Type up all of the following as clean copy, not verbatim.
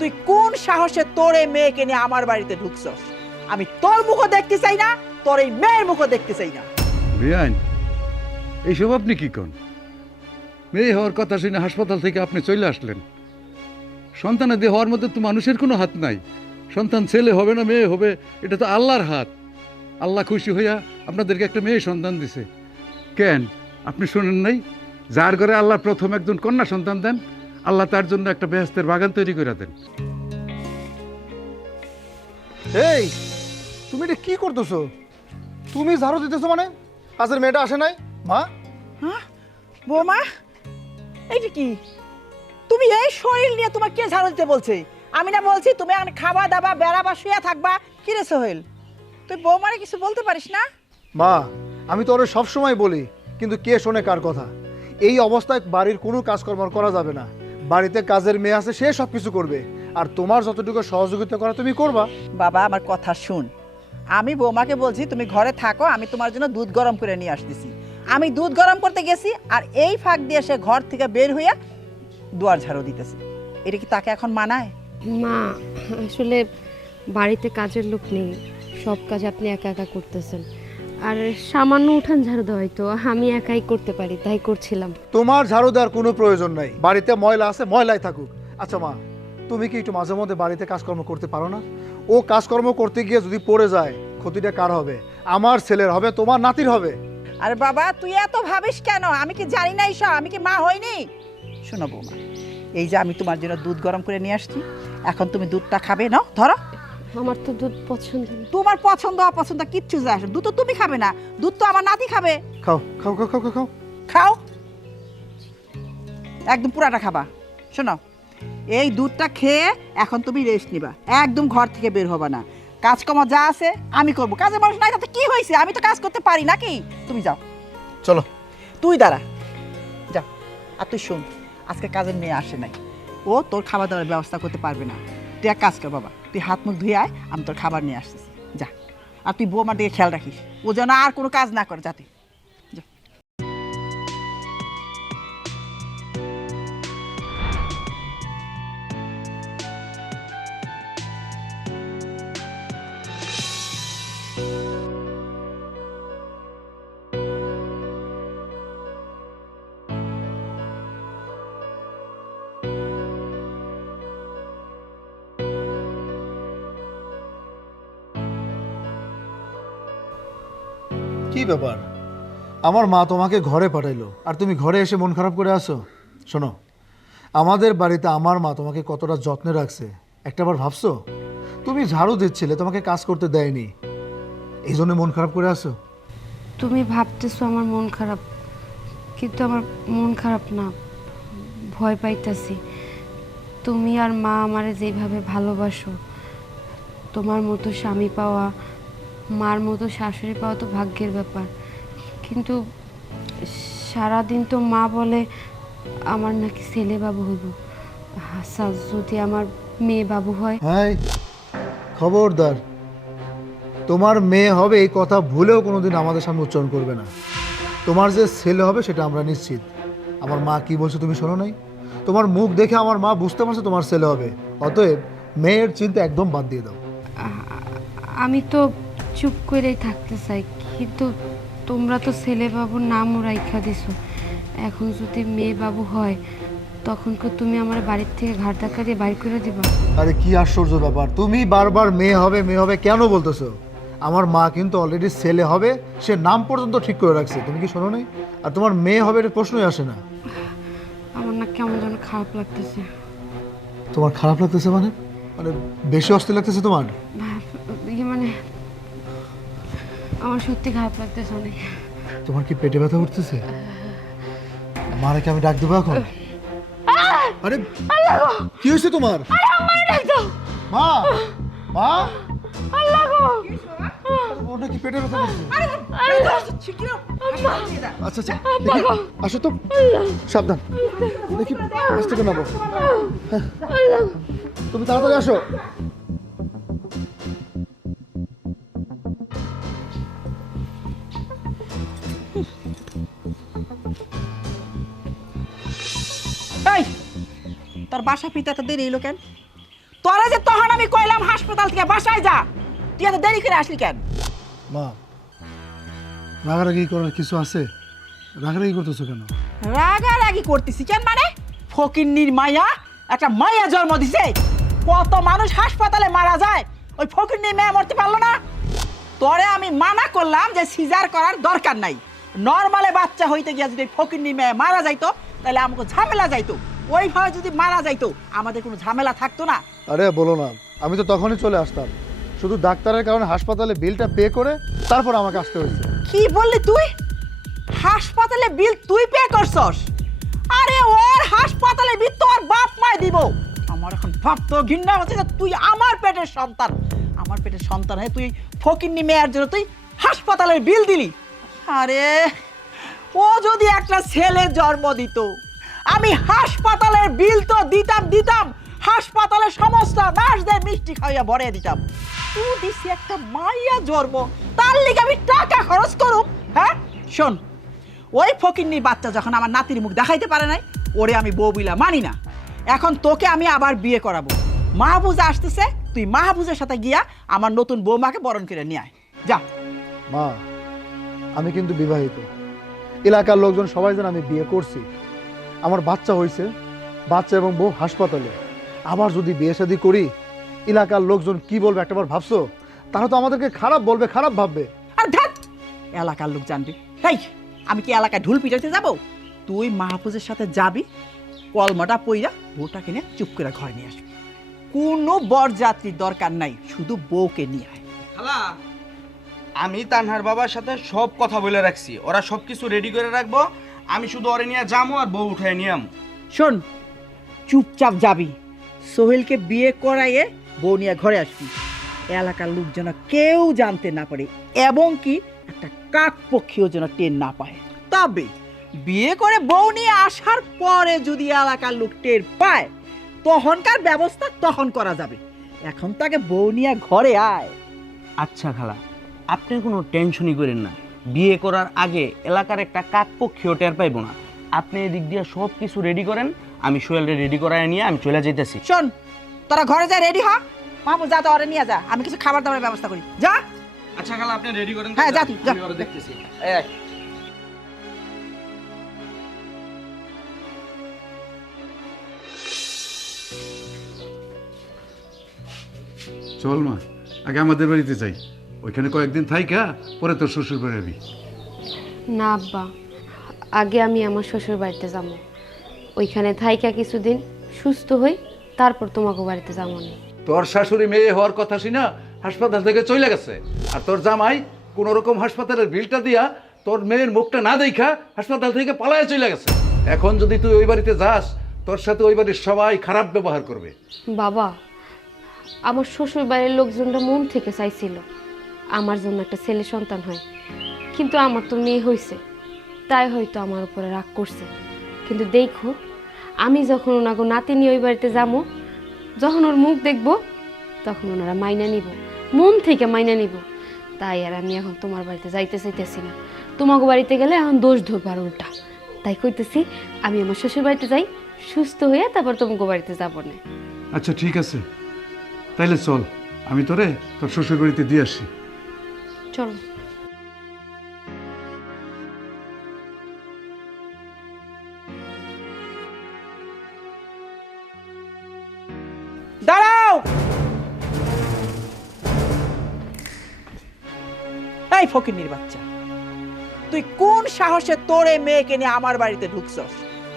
তুই কোন সাহসে তোর এই মেয়েকে নিয়ে আমার বাড়িতে ঢুকছস? আমি তোর মুখও দেখতে চাই না, তোর এই মেয়ের মুখও দেখতে চাই না। বেআইন, এইসব আপনি কি কন? মেয়ে হওয়ার কথা শুনে হাসপাতাল থেকে আপনি চলে আসলেন। সন্তানাদি হওয়ার মধ্যে তো মানুষের কোনো হাত নাই। সন্তান ছেলে হবে না মেয়ে হবে, এটা তো আল্লাহর হাত। আল্লাহ খুশি হইয়া আপনাদেরকে একটা মেয়ে সন্তান দিছে। কেন আপনি শোনেন নাই? যার ঘরে আল্লাহ প্রথম একজন কন্যা সন্তান দেন, আল্লাহ তার জন্য একটা বেহেশতের বাগান তৈরি করে দেন। এই তুমি এটা কি করতেছো? তুমি ঝাড়ু দিতেছো মানে? কাজের মেয়েটা আসে নাই? মা, হ্যাঁ বৌমা, এইটা কি? তুমি এই শরীর নিয়ে তোমার কে ঝাড়ু দিতে বলছে? আমি না বলছি তুমি এখন খাওয়া দাবা বেড়াবা শুয়ে থাকবা? কি রে সোহেল, তুই বৌমারে কিছু বলতে পারিস না? মা, আমি তো ওরে সবসময় বলি, কিন্তু কে শোনে কার কথা? এই অবস্থায় বাড়ির কোনো কাজকর্ম করা যাবে না। বাড়িতে কাজের মেয়ে আছে, সে সব কিছু করবে, আর তোমার যতটুকু সহযোগিতা করা তুমি করবা। বাবা আমার কথা শুন, আমি বৌমাকে বলছি তুমি ঘরে থাকো, আমি তোমার জন্য দুধ গরম করে নিয়ে আসতেছি। আমি দুধ গরম করতে গেছি আর এই ফাঁক দিয়ে সে ঘর থেকে বের হইয়া দুয়ার ঝাড়ু দিতেছে। এটা কি তাকে এখন মানায়? মা, আসলে বাড়িতে কাজের লোক নেই, সব কাজ আপনি একা একা করতেছেন। আর সামান্য উঠান ঝাড়ু দেওয়া হয়তো আমি একাই করতে পারি, তাই করছিলাম। তোমার ঝাড়ু দেওয়ার কোনো প্রয়োজন নাই। বাড়িতে ময়লা আছে, ময়লাই থাকুক। আচ্ছা মা, তুমি কি একটু মাঝে মধ্যে বাড়িতে কাজকর্ম করতে পারো না? ও কাজকর্ম করতে গিয়ে যদি পড়ে যায়, ক্ষতিটা কার হবে? আমার ছেলের হবে, তোমার নাতির হবে। আরে বাবা তুই এত ভাবিস কেন? আমি কি জানি না এইসব? আমি কি মা হইনি? শোনো বৌমা, এই যে আমি তোমার জন্য দুধ গরম করে নিয়ে আসছি, এখন তুমি দুধটা খাবে না? ধরো। আমার তো দুধ পছন্দ না। তোমার পছন্দ অপছন্দ কিচ্ছু যায় আসে না। দুধ তো তুমি খাবে না, দুধ তো আমার নাতি খাবে। খাও খাও খাও খাও খাও খাও। খাও, একদম পুরাটা খাবা। শোনো, এই দুধটা খেয়ে এখন তুমি রেস্ট নিবা, একদম ঘর থেকে বের হবা না। কাজকর্ম যা আছে আমি করবো, কাজের মানুষ নাই তাতে কি হয়েছে? আমি তো কাজ করতে পারি নাকি? তুমি যাও। চলো। তুই দাঁড়া, যা। আর তুই শোন, আজকে কাজের মেয়ে আসে নাই, ও তোর খাবার দাবার ব্যবস্থা করতে পারবে না। তুই এক কাজ কর বাবা, তুই হাত মুখ ধুয়ে আয়, আমি তোর খাবার নিয়ে আসতেছি, যা। আর তুই বৌমার দিকে খেয়াল রাখিস, ও যেন আর কোনো কাজ না করে, যাতে। কি ব্যাপার? আমার মা তোমাকে ঘরে পাঠাইলো আর তুমি ঘরে এসে মন খারাপ করে আসো? শোনো, আমাদের বাড়িতে আমার মা তোমাকে কতটা যত্নে রাখছে একটাবার ভাবছো? তুমি ঝাড়ু দিচ্ছিলে, তোমাকে কাজ করতে দেয়নি, এই জন্য মন খারাপ করে আসো? তুমি ভাবতেছো আমার মন খারাপ, কিন্তু আমার মন খারাপ না, ভয় পাইতাছি। তুমি আর মা আমারে যেভাবে ভালোবাসো, তোমার মতো স্বামী পাওয়া, মার মতো শাশুড়ি পাওয়া তো ভাগ্যের ব্যাপার। কিন্তু সারাদিন তো মা বলে আমার নাকি ছেলে বাবু হইব। আচ্ছা, যদি আমার মেয়ে বাবু হয়? হ্যাঁ, খবরদার, তোমার মেয়ে হবে এই কথা ভুলেও কোনোদিন আমাদের সামনে উচ্চারণ করবে না। তোমার যে ছেলে হবে সেটা আমরা নিশ্চিত। আমার মা কি বলছে তুমি শোনো নাই? তোমার মুখ দেখে আমার মা বুঝতে পারছে তোমার ছেলে হবে। অতএব মেয়ের চিন্তা একদম বাদ দিয়ে দাও। আমি তো চুপ করেই থাকতে চাই, কিন্তু তোমরা তো ছেলে বাবুর নামও রাইখা দিছো। এখন যদি মেয়ে বাবু হয়, তখন কি তুমি আমার বাড়ির থেকে ঘাট ধাক্কা দিয়ে বাইর করে দিবা? আরে কি আশ্চর্য ব্যাপার, তুমি বারবার মেয়ে হবে কেন বলতেছো? আমার মা কিন্তু অলরেডি ছেলে হবে, সে নাম পর্যন্ত ঠিক করে রাখছে। তুমি কি শোনো নাই? আর তোমার মেয়ে হবে এটা প্রশ্নই আসে না। আমার না কেমন যেন খারাপ লাগতেছে। তোমার খারাপ লাগতেছে মানে? মানে বেশি অস্থির লাগতেছে তোমার? মানে আমার সত্যি খারাপ লাগতেছে অনেক। তোমার কি পেটে ব্যথা উঠতেছে? মারে কি আমি ডাক দেবো এখন? আরে কি হয়েছে তোমার? মা, মা, ওটা কি পেটে ব্যথা করছে? আচ্ছা আচ্ছা, দেখি, আসো তো, সাবধান, দেখি আস্তে করে নাবো। হ্যাঁ, তুমি তাড়াতাড়ি আসো। এই, তোর বাসা ফিরতে এত দেরি এলো কেন? তোরা যে তখন আমি কইলাম হাসপাতাল থেকে বাসায় যা, তুই এত দেরি করে আসলি কেন? মা, রাগারাগি করার কিছু আছে? রাগারাগি করতেছো কেন? রাগারাগি করতেছি কেন মানে? ফকিন্নির মাইয়া একটা মাইয়া জন্ম দিছে, কত মানুষ হাসপাতালে মারা যায়, ওই ফকিন্নির মেয়ে মরতে পারলো না? তোরে আমি মানা করলাম যে সিজার করার দরকার নাই, নরমালে বাচ্চা হইতে গিয়া যদি ফকিন্নির মেয়ে মারা যাইতো তাহলে আমাকে ঝামেলা যাইতো, ওইভাবে যদি মারা যাইতো আমাদের কোনো ঝামেলা থাকতো না। আরে বলো না, আমি তো তখনই চলে আসতাম, শুধু ডাক্তারের কারণে হাসপাতালে বিলটা পে করে তারপর আমাকে আসতে হয়েছে। কি বললি তুই? হাসপাতালে বিল তুই পে করছস? আরে ওর হাসপাতালে বিল তো ওর বাপ মাই দিব। আমার এখন ভাব তো ঘৃণা হচ্ছে যে তুই আমার পেটের সন্তান, আমার পেটের সন্তান হয়ে তুই ফকিন্নি মেয়ের জন্য তুই হাসপাতালের বিল দিলি। আরে ও যদি একটা ছেলে জন্ম দিত, আমি হাসপাতালের বিল তো দিতাম, হাসপাতালের সমস্ত নার্সদের মিষ্টি খাইয়া ভরে দিতাম। তুই দিছি একটা মাইয়া জন্ম, তার লিগে আমি টাকা খরচ করুম? হ্যাঁ শোন, ওই ফকিন্নির বাচ্চা যখন আমার নাতির মুখ দেখাইতে পারে নাই, ওরে আমি বউ বিলা মানি না। এখন তোকে আমি আবার বিয়ে করাবো, মাহবুজা আসতেছে, তুই মাহবুজের সাথে গিয়া আমার নতুন বৌমাকে বরণ করে নিয়ে আয়, যা। মা, আমি কিন্তু বিবাহিত, এলাকার লোকজন সবাই জানে আমি বিয়ে করছি, আমার বাচ্চা হয়েছে, বাচ্চা এবং বউ হাসপাতালে। আবার যদি বিয়ে শাদী করি, এলাকার লোকজন কি বলবে একটাবার ভাবছো? তারা তো আমাদেরকে খারাপ বলবে, খারাপ ভাববে। আর ধ্যাত, এলাকার লোক জানবে। তাই আমি কি এলাকায় ঢুল পিটাইতে যাব? তুই মাহফুজের সাথে যাবি, কলমাটা পইরা বউটা কিনে চুপ করে ঘরে নিয়ে আসবি, কোনো বরযাত্রীর দরকার নাই, শুধু বউকে নিয়ে আয়। খালা, আমি তানহার বাবার সাথে সব কথা বলে রাখছি, ওরা সব কিছু রেডি করে রাখবো, আমি শুধু ওরে নিয়ে যাবো আর বউ উঠায় নিয়ে আমো। শোন, চুপচাপ যাবি, সোহেলকে বিয়ে করাইয়ে বউ নিয়ে ঘরে আসবি, এলাকার লোক যেন কেউ জানতে না পারে, এবং কি একটা কাক পক্ষীও যেন টের না পায়। তবে বিয়ে করে বউ নিয়ে আসার পরে যদি এলাকার লোক টের পায়, তখনকার ব্যবস্থা তখন করা যাবে, এখন তাকে বউ নিয়ে ঘরে আয়। আচ্ছা খালা, আপনি কোনো টেনশনই করেন না, বিয়ে করার আগে এলাকার একটা কাক পক্ষীও টের পাইব না। আপনি এদিক দিয়ে সব কিছু রেডি করেন, আমি সোহেলরে রেডি করায় নিয়ে আমি চলে যাইতেছি। শোন, তোরা ঘরে যা, রেডি হ, মাহবুব যা, তো ওরে নিয়ে যা, আমি কিছু খাবার দাবারের ব্যবস্থা করি, যা। আচ্ছা খালা, আপনি রেডি করেন। হ্যাঁ, যা তুই, যা। আমি ওরে দেখতেছি। চল মা, আগে আমাদের বাড়িতে যাই, ওইখানে কয়েকদিন থাইকা পরে তোর শ্বশুর বাড়ি যাবি। না আব্বা, আগে আমি আমার শ্বশুর বাড়িতে যাবো, ওইখানে থাইকা কিছুদিন সুস্থ হই, তারপর তোমাকে বাড়িতে যাবো না। তোর শাশুড়ি মেয়ে হওয়ার কথা শুনা হাসপাতাল থেকে চলে গেছে, আর তোর জামাই কোন রকম হাসপাতালের বিলটা দিয়া তোর মেয়ের মুখটা না দেখা হাসপাতাল থেকে পালায় চলে গেছে। এখন যদি তুই ওই বাড়িতে যাস, তোর সাথে ওই বাড়ির সবাই খারাপ ব্যবহার করবে। বাবা, আমার শ্বশুর বাড়ির লোকজনরা মন থেকে চাইছিল আমার জন্য একটা ছেলে সন্তান হয়, কিন্তু আমার তো মেয়ে হয়েছে, তাই হয়তো আমার উপরে রাগ করছে। কিন্তু দেখো, আমি যখন ওনাকে নাতি নিয়ে ওই বাড়িতে যাবো, যখন ওর মুখ দেখবো, তখন ওনারা মাইনা নিব, মন থেকে মাইনা নিব। তাই আর আমি এখন তোমার বাড়িতে যাইতে চাইতেছি না, তোমাকে বাড়িতে গেলে এখন দোষ ধরবার উল্টা। তাই কইতেছি আমি আমার শ্বশুর বাড়িতে যাই, সুস্থ হয়ে তারপর তোমাকে বাড়িতে যাবো না। আচ্ছা ঠিক আছে, তাইলে চল, আমি তোরে তোর শ্বশুর বাড়িতে দিয়ে আসি। চলো। দাঁড়াও, এই ফকিন্নির বাচ্চা, তুই কোন সাহসে তোর এই মেয়েকে নিয়ে আমার বাড়িতে ঢুকছস?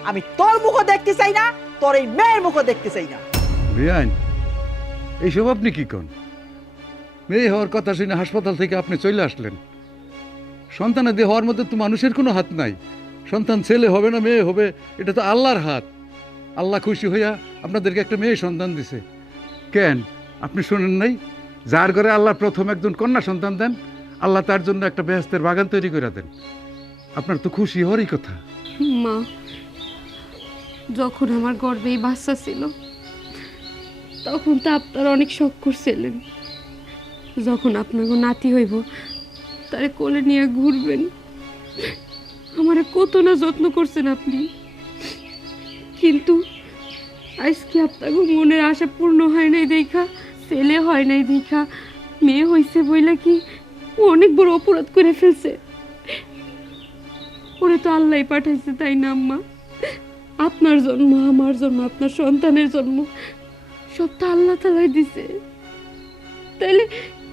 আমি তোর মুখও দেখতে চাই না, তোর এই মেয়ের মুখও দেখতে চাই না। বিয়ান, এইসব আপনি কি কন? মেয়ে হওয়ার কথা শুনে হাসপাতাল থেকে আপনি চলে আসলেন, সন্তানের দেহ হওয়ার মধ্যে তো মানুষের কোনো হাত নাই, সন্তান ছেলে হবে না মেয়ে হবে এটা তো আল্লাহর হাত। আল্লাহ খুশি হইয়া আপনাদেরকে একটা মেয়ে সন্তান দিছে। কেন আপনি শোনেন নাই, যার ঘরে আল্লাহ প্রথম একজন কন্যা সন্তান দেন, আল্লাহ তার জন্য একটা বেহেশতের বাগান তৈরি করে দেন। আপনার তো খুশি হওয়ারই কথা। মা, যখন আমার গর্ভে এই বাচ্চা ছিল, তখন তো আপনারা অনেক শখ করছিলেন, যখন আপনাকে নাতি হইব তারে কোলে নিয়ে ঘুরবেন, আমারে কত না যত্ন করছেন আপনি। কিন্তু আজকে আপনাকে মনের আশা পূর্ণ হয় নাই দেখা, ছেলে হয় নাই দেখা, মেয়ে হয়েছে বইলা কি ও অনেক বড় অপরাধ করে ফেলছে? ওরে তো আল্লাহ পাঠাইছে, তাই না আম্মা? আপনার জন্ম, আমার জন্ম, আপনার সন্তানের জন্ম সব তো আল্লাহ তালাই দিছে। তাইলে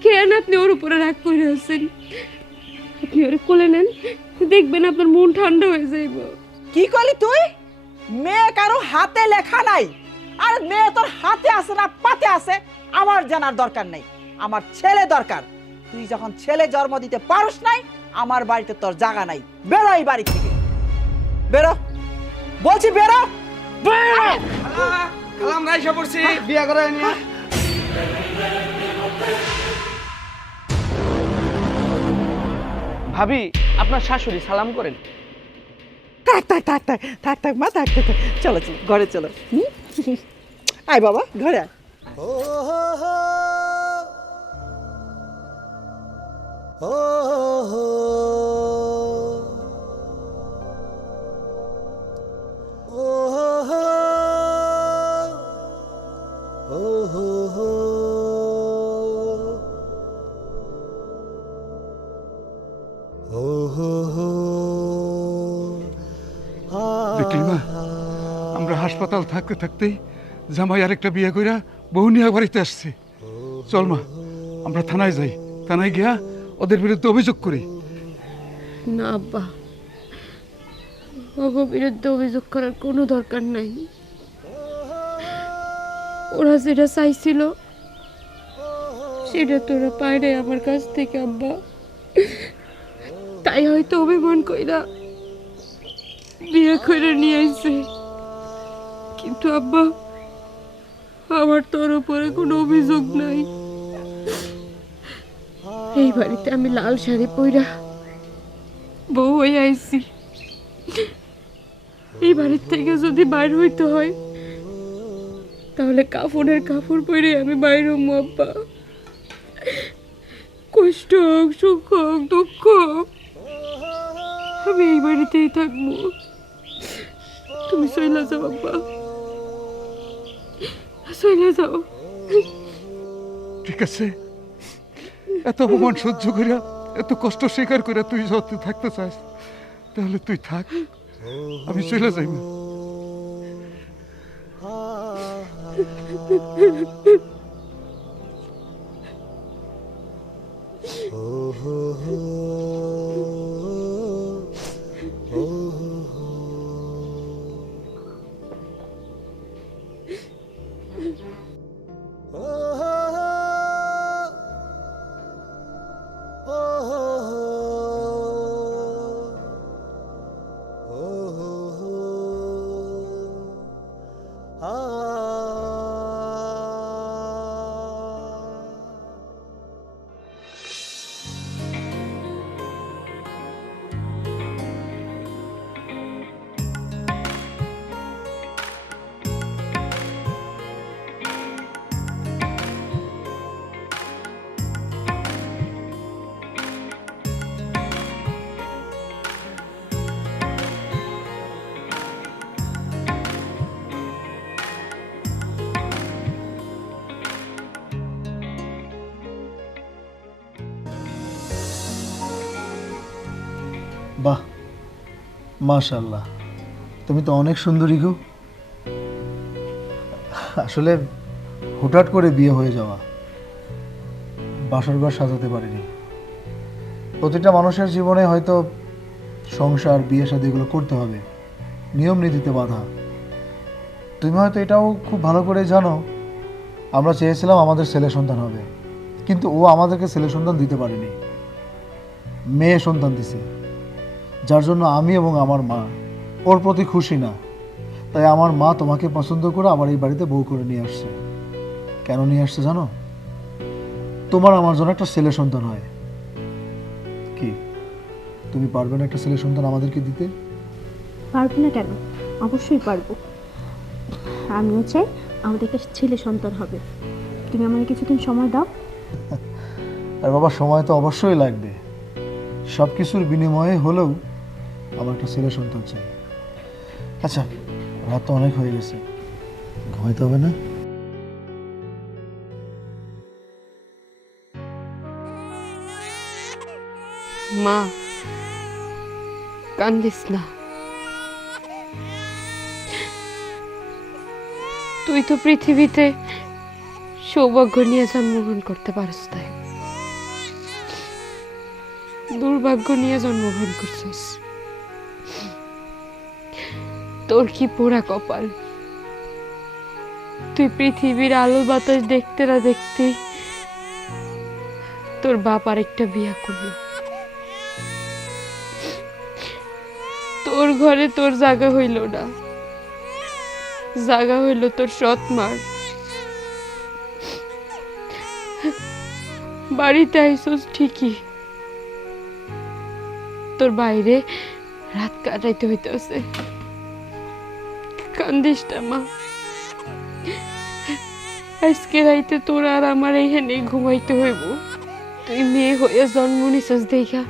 কেন আপনি ওর উপরে রাগ করে আছেন? আপনি ওরে কোলে নেন, দেখবেন আপনার মন ঠান্ডা হয়ে যাইব। কি করলি তুই? মেয়ে কারো হাতে লেখা নাই, আর মেয়ে তোর হাতে আছে না পাতে আছে আমার জানার দরকার নেই। আমার ছেলে দরকার। তুই যখন ছেলে জন্ম দিতে পারস নাই, আমার বাড়িতে তোর জায়গা নাই। বেরো এই বাড়ি থেকে, বেরো বলছি, বেরো বেরো। কালাম রাইসা পড়ছি বিয়া করে নিয়ে। ভাবি, আপনার শাশুড়ি সালাম করেন। থাক থাক থাক থাক থাক থাক মা, থাক থাক থাক। চলো চলো ঘরে চলো। আয় বাবা, ঘরে আয়। দেখলি মা, আমরা হাসপাতাল থাকতে থাকতেই জামাই আরেকটা বিয়ে কইরা বউ নিয়ে বাড়িতে আসছে। চল মা, আমরা থানায় যাই, থানায় গিয়া ওদের বিরুদ্ধে অভিযোগ করি। না আব্বা, ওর বিরুদ্ধে অভিযোগ করার কোনো দরকার নাই। ওরা যেটা চাইছিল সেটা তোরা পায় নাই আমার কাছ থেকে আব্বা। তাই হয়তো অভিমান কইরা বিয়ে করে নিয়ে আইছে। কিন্তু আব্বা, আমার তোর উপরে কোনো অভিযোগ নাই। এই বাড়িতে আমি লাল শাড়ি পইরা বউ হয়ে আইছি। এই বাড়ির থেকে যদি বাইর হইতে হয় তাহলে কাফনের কাপড় পরে আমি বাইর হবো আব্বা। কষ্ট হোক, সুখ হোক, দুঃখ হোক, আমি এই বাড়িতেই থাকবো। তুমি চলে যাও আব্বা, চলে যাও। ঠিক আছে, এত অপমান সহ্য করিয়া, এত কষ্ট স্বীকার করে তুই যত থাকতে চাস তাহলে তুই থাক, আমি চলে যাই মা। বাহ, মাশাআল্লাহ, তুমি তো অনেক সুন্দরী গো। আসলে হুটহাট করে বিয়ে হয়ে যাওয়া, বাসরঘর সাজাতে পারিনি। প্রতিটা মানুষের জীবনে হয়তো সংসার, বিয়ে শাদী এগুলো করতে হবে, নিয়ম নীতিতে বাঁধা। তুমি হয়তো এটাও খুব ভালো করে জানো, আমরা চেয়েছিলাম আমাদের ছেলে সন্তান হবে, কিন্তু ও আমাদেরকে ছেলে সন্তান দিতে পারেনি, মেয়ে সন্তান দিছে, যার জন্য আমি এবং আমার মা ওর প্রতি খুশি না। তাই আমার মা তোমাকে পছন্দ করে আবার এই বাড়িতে বউ করে নিয়ে আসছে। কেন নিয়ে আসছে জানো? তোমার আমার জন্য একটা ছেলে সন্তান হয়। কি তুমি পারবে না একটা ছেলে সন্তান আমাদেরকে দিতে? পারবো না কেন, অবশ্যই পারবো। আমিও চাই আমাদের একটা ছেলে সন্তান হবে। তুমি আমাকে কিছুদিন সময় দাও। আর বাবা, সময় তো অবশ্যই লাগবে, সব কিছুর বিনিময়ে হলেও আমার একটা ছেলে সন্তান চাই। আচ্ছা, রাত তো অনেক হয়ে গেছে, ঘুমাইতে হবে না? মা, কান্দিস না। তুই তো পৃথিবীতে সৌভাগ্য নিয়ে জন্মগ্রহণ করতে পারস, তাই দুর্ভাগ্য নিয়ে জন্মগ্রহণ করছস। তোর কি পোড়া কপাল, তুই পৃথিবীর আলো বাতাস দেখতে না দেখতে তোর বাপ আরেকটা বিয়া করলো। তোর ঘরে তোর জায়গা হইল না, জায়গা হইল তোর সৎ মার। বাড়িতে আইসোস ঠিকই, তোর বাইরে রাত কাটাইতে হইতেছে। কান্দিস না মা, আজকে রাইতে তোর আর আমার এইখানে ঘুমাইতে হইব। তুই মেয়ে হয়ে জন্ম নিছস দেখা,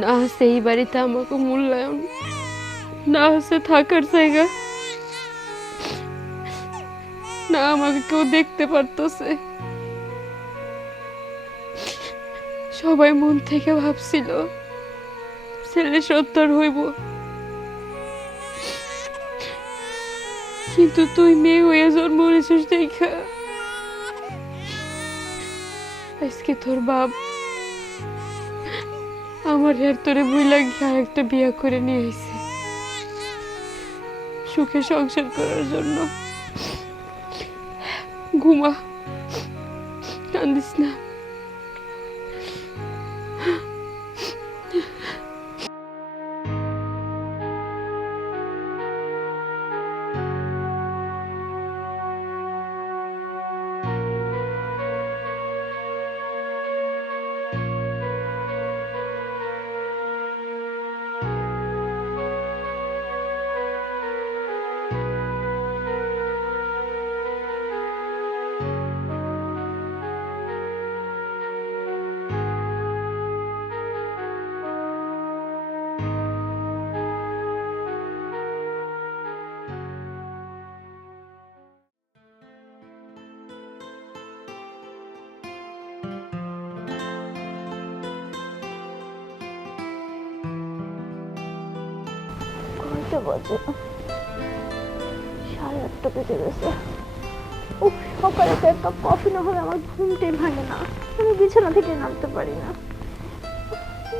না আছে এই বাড়িতে আমাকে মূল্যায়ন, না আছে থাকার জায়গা, না আমাকে কেউ দেখতে পারতেছে। সবাই মন থেকে ভাবছিল ছেলে সত্তর হইব, কিন্তু তুই মেয়ে হয়ে জন্ম নিছিস দেখা আজকে তোর বাপ আমার আর তোরে বইলা গিয়ে একটা বিয়া করে নিয়ে আইছে সুখে সংসার করার জন্য। ঘুমা, কান্দিস না। কয়টা বাজে? 8:30 বেজে গেছে। উফ, সকালে তো এক কাপ কফি না হলে আমার ঘুমটাই ভাঙে না, আমি বিছানা থেকে নামতে পারি না।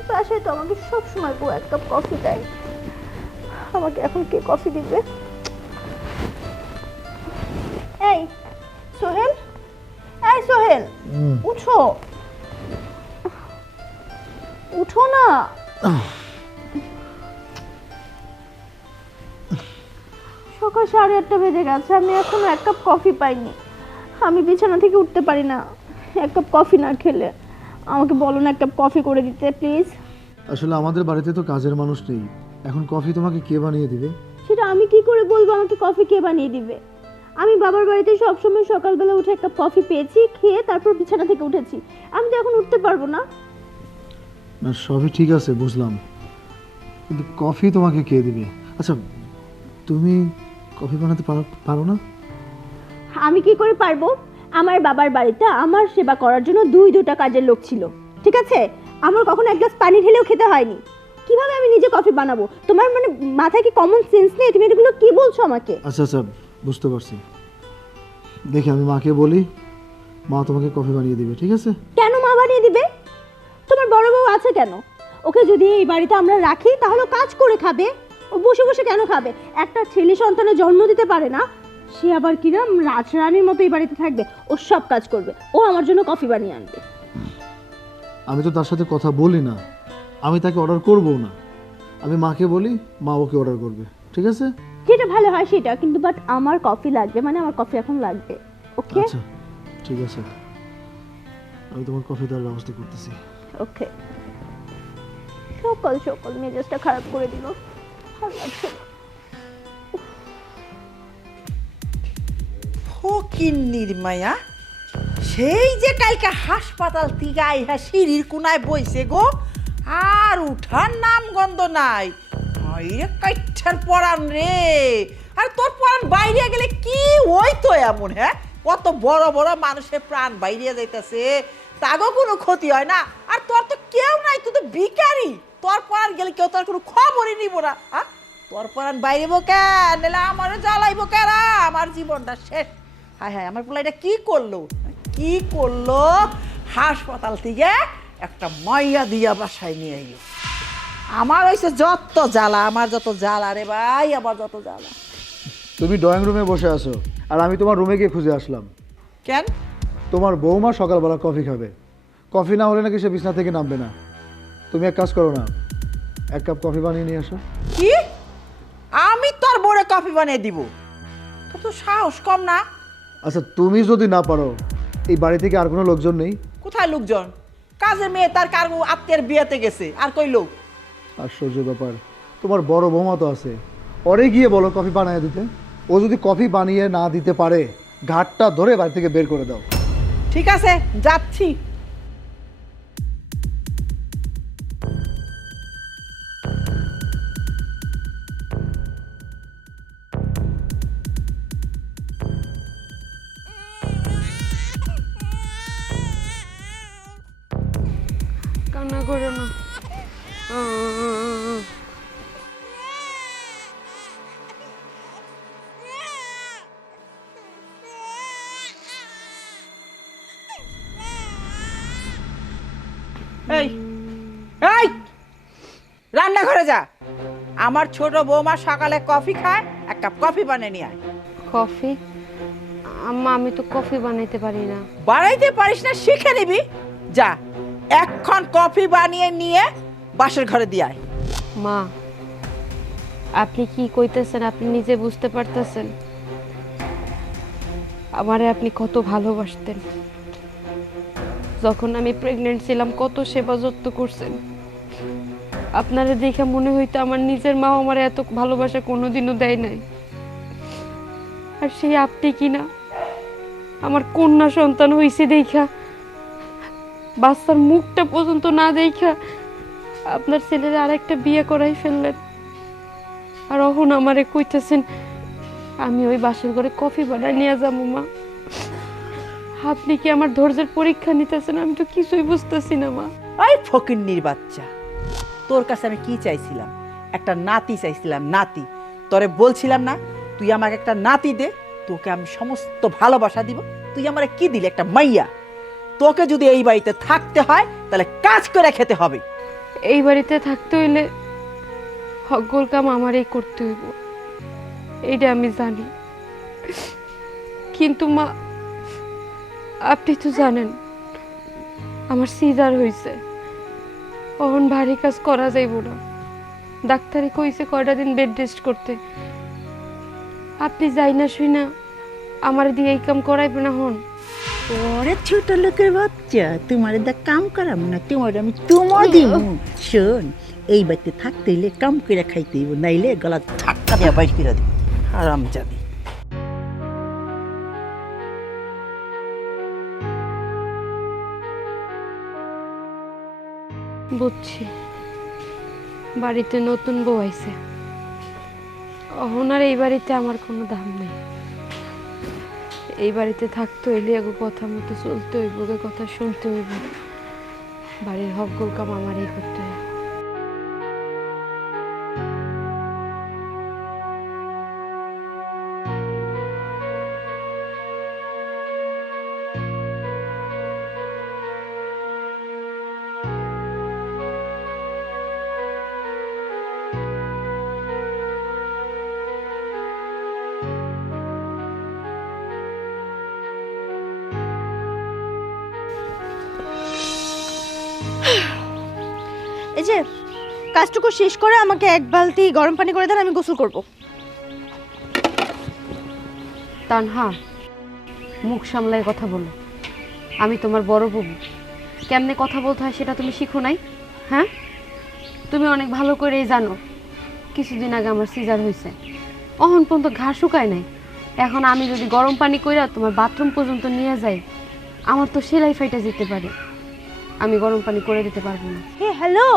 বাসায় তো আমাকে সবসময় বউ এক কাপ কফি দেয়, আমাকে এখন কে কফি দিবে? এই সোহেল, এই সোহেল, উঠো উঠো না। সকাল 8:30 বেজে গেছে, আমি এখনো এক কাপ কফি পাইনি। আমি বিছানা থেকে উঠতে পারি না এক কাপ কফি না খেলে। আমাকে বলো না এক কাপ কফি করে দিতে প্লিজ। আসলে আমাদের বাড়িতে তো কাজের মানুষ নেই, এখন কফি তোমাকে কে বানিয়ে দিবে? সেটা আমি কি করে বলবো আমাকে কফি কে বানিয়ে দিবে? আমি বাবার বাড়িতে সবসময় সকালবেলা উঠে এক কাপ কফি পেয়েছি, খেয়ে তারপর বিছানা থেকে উঠেছি। আমি তো এখন উঠতে পারবো না। না, সবই ঠিক আছে, বুঝলাম, কিন্তু কফি তোমাকে কে দিবে? আচ্ছা, তুমি কফি বানাতে পারো না? আমি কি করে পারবো? আমার বাবার বাড়িতে আমার সেবা করার জন্য দুটা কাজের লোক ছিল, ঠিক আছে? আমার কখনো এক গ্লাস পানি ঢেলেও খেতে হয়নি। কিভাবে আমি নিজে কফি বানাবো? তোমার মানে মাথায় কি কমন সেন্স নেই? তুমি এগুলো কি বলছো আমাকে? আচ্ছা আচ্ছা, বুঝতে পারছি। দেখি আমি মাকে বলি, মা তোমাকে কফি বানিয়ে দিবে, ঠিক আছে? কেন মা বানিয়ে দিবে? তোমার বড় বউ আছে কেন? ওকে যদি এই বাড়িতে আমরা রাখি তাহলে কাজ করে খাবে, ও বসে বসে কেন খাবে? একটা ছেলে সন্তানের জন্ম দিতে পারে না, সে আবার কিরম রাজরানীর মতো এই বাড়িতে থাকবে? ও সব কাজ করবে, ও আমার জন্য কফি বানিয়ে আনবে। আমি তো তার সাথে কথা বলি না, আমি তাকে অর্ডার করবো না। আমি মাকে বলি, মা ওকে অর্ডার করবে, ঠিক আছে? যেটা ভালো হয় সেটা, কিন্তু বাট আমার কফি লাগবে, মানে আমার কফি এখন লাগবে। ওকে আচ্ছা ঠিক আছে, আমি তোমার কফি দেওয়ার ব্যবস্থা করতেছি। ওকে। সকাল সকাল মেজাজটা খারাপ করে দিল, ভালো লাগছে না। ফকিন্নির মায়া, সেই যে কালকে হাসপাতাল থেকে আইহা সিঁড়ির কোনায় বইছে গো, আর উঠার নাম গন্ধ নাই। আইরে কাইঠার পরান রে, আর তোর প্রাণ বাইরে গেলে কি হইতো এমন? হ্যাঁ, কত বড় বড় মানুষের প্রাণ বাইরে যাইতেছে, তাগো কোনো ক্ষতি হয় না। আর তোর তো কেউ নাই, তুই তো ভিখারি। তোর প্রাণ গেলে কেউ তোর কোনো খবরই নিব না। হ্যাঁ, তোর প্রাণ বাইরেব কেন? নাহলে আমারও জ্বালাইবো কেরা? আমার জীবনটা শেষ। হায় হায়, আমার পোলা এটা কি করলো? কি করলো? হাসপাতাল থেকে একটা মাইয়া দিয়া বাসায় নিয়ে এলো। আমার হয়েছে যত জ্বালা, আমার যত জ্বালা রে ভাই, আমার যত জ্বালা। তুমি ড্রয়িং রুমে বসে আছো আর আমি তোমার রুমে গিয়ে খুঁজে আসলাম। কেন? তোমার বৌমা সকালবেলা কফি খাবে, কফি না হলে নাকি সে বিছনা থেকে নামবে না। তুমি এক কাজ করো না, এক কাপ কফি বানিয়ে নিয়ে আসো। কি? আমি তোর বড় কফি বানিয়ে দিব? তোর তো সাহস কম না। আচ্ছা তুমি যদি না পারো, এই বাড়ি থেকে আর কোনো লোকজন নেই? কোথায় লোকজন? কাজের মেয়ে তার কার আত্মীয়ের বিয়েতে গেছে, আর কই লোক? আশ্চর্য ব্যাপার, তোমার বড় বৌমা তো আছে, ওরে গিয়ে বলো কফি বানিয়ে দিতে। ও যদি কফি বানিয়ে না দিতে পারে, ঘাটটা ধরে বাড়ি থেকে বের করে দাও। ঠিক আছে, যাচ্ছি। কান্না করো না। এই এই, রান্নাঘরে যা। আমার ছোট বৌমা সকালে কফি খায়, এক কাপ কফি বানিয়ে নিয়ে আয়। কফি? আম্মা, আমি তো কফি বানাইতে পারি না। বানাইতে পারিস না, শিখে নিবি। যা, এখন কফি বানিয়ে নিয়ে বাসের ঘরে দিয়ে আয়। মা, আপনি কি কইতেছেন? আপনি নিজে বুঝতে পারতেছেন আমারে আপনি কত ভালোবাসতেন? যখন আমি প্রেগনেন্ট ছিলাম কত সেবা যত্ন করছেন। আপনারা দেখে মনে হইতো আমার নিজের মা আমার এত ভালোবাসা কোনোদিনও দেয় নাই। আর সেই আপনি কি না আমার কন্যা সন্তান হইছে দেখা, বাচ্চার মুখটা পর্যন্ত না দেখা আপনার ছেলের আরেকটা বিয়ে করাই ফেললেন। আর এখন আমারে কইতেছেন আমি ওই বাসের ঘরে কফি বানায় নিয়ে যাবো। মা, আপনি কি আমার ধৈর্যের পরীক্ষা নিতেছেন? আমি তো কিছুই বুঝতেছি না মা। ওই ফকিন্নির বাচ্চা, তোর কাছে আমি কি চাইছিলাম? একটা নাতি চাইছিলাম, নাতি। তোরে বলছিলাম না তুই আমাকে একটা নাতি দে, তোকে আমি সমস্ত ভালোবাসা দিব। তুই আমারে কি দিলি? একটা মাইয়া। তোকে যদি এই বাড়িতে থাকতে হয় তাহলে কাজ করে খেতে হবে। এই বাড়িতে থাকতে হইলে হকগোল কাম আমারই করতে হইব, এইটা আমি জানি। কিন্তু মা, আপনি তো জানেন আমার সিজার হয়েছে, তখন ভারী কাজ করা যাইব না। ডাক্তারে কইছে কয়টা দিন বেড রেস্ট করতে। আপনি যাই না শুই না আমার দিয়ে এই কাম করাইবে না। হন ওরে ছোট লোকের বাচ্চা, তোমার দা কাম করাম না, তোমার আমি তোমার দিব। শোন, এই বাড়িতে থাকতে হইলে কাম করে খাইতে হইব, নাইলে গলা ধাক্কা দিয়ে বাইর করে দিব। আরাম যাবি। বুঝছি, বাড়িতে নতুন বউ আইছে, আর এই বাড়িতে আমার কোনো দাম নেই। এই বাড়িতে থাকতে হইলে এগো কথা মতো চলতে হইব, ওকে কথা শুনতে হইব। বাড়ির হকগোল কাম আমারই করতে হবে। এই যে কাজটুকু শেষ করে আমাকে এক বালতি গরম পানি করে দেন, আমি গোসল করব। তানহা, মুখ সামলায় কথা বলো। আমি তোমার বড় বউ, কেমনে কথা বলতে হয় সেটা তুমি শিখো নাই? হ্যাঁ, তুমি অনেক ভালো করেই জানো কিছুদিন আগে আমার সিজার হয়েছে, অহন পর্যন্ত ঘা শুকায় নাই। এখন আমি যদি গরম পানি কইরা তোমার বাথরুম পর্যন্ত নিয়ে যাই, আমার তো সেলাই ফাইটা যেতে পারে। আমি গরম পানি করে দিতে পারবো না। হে হ্যালো,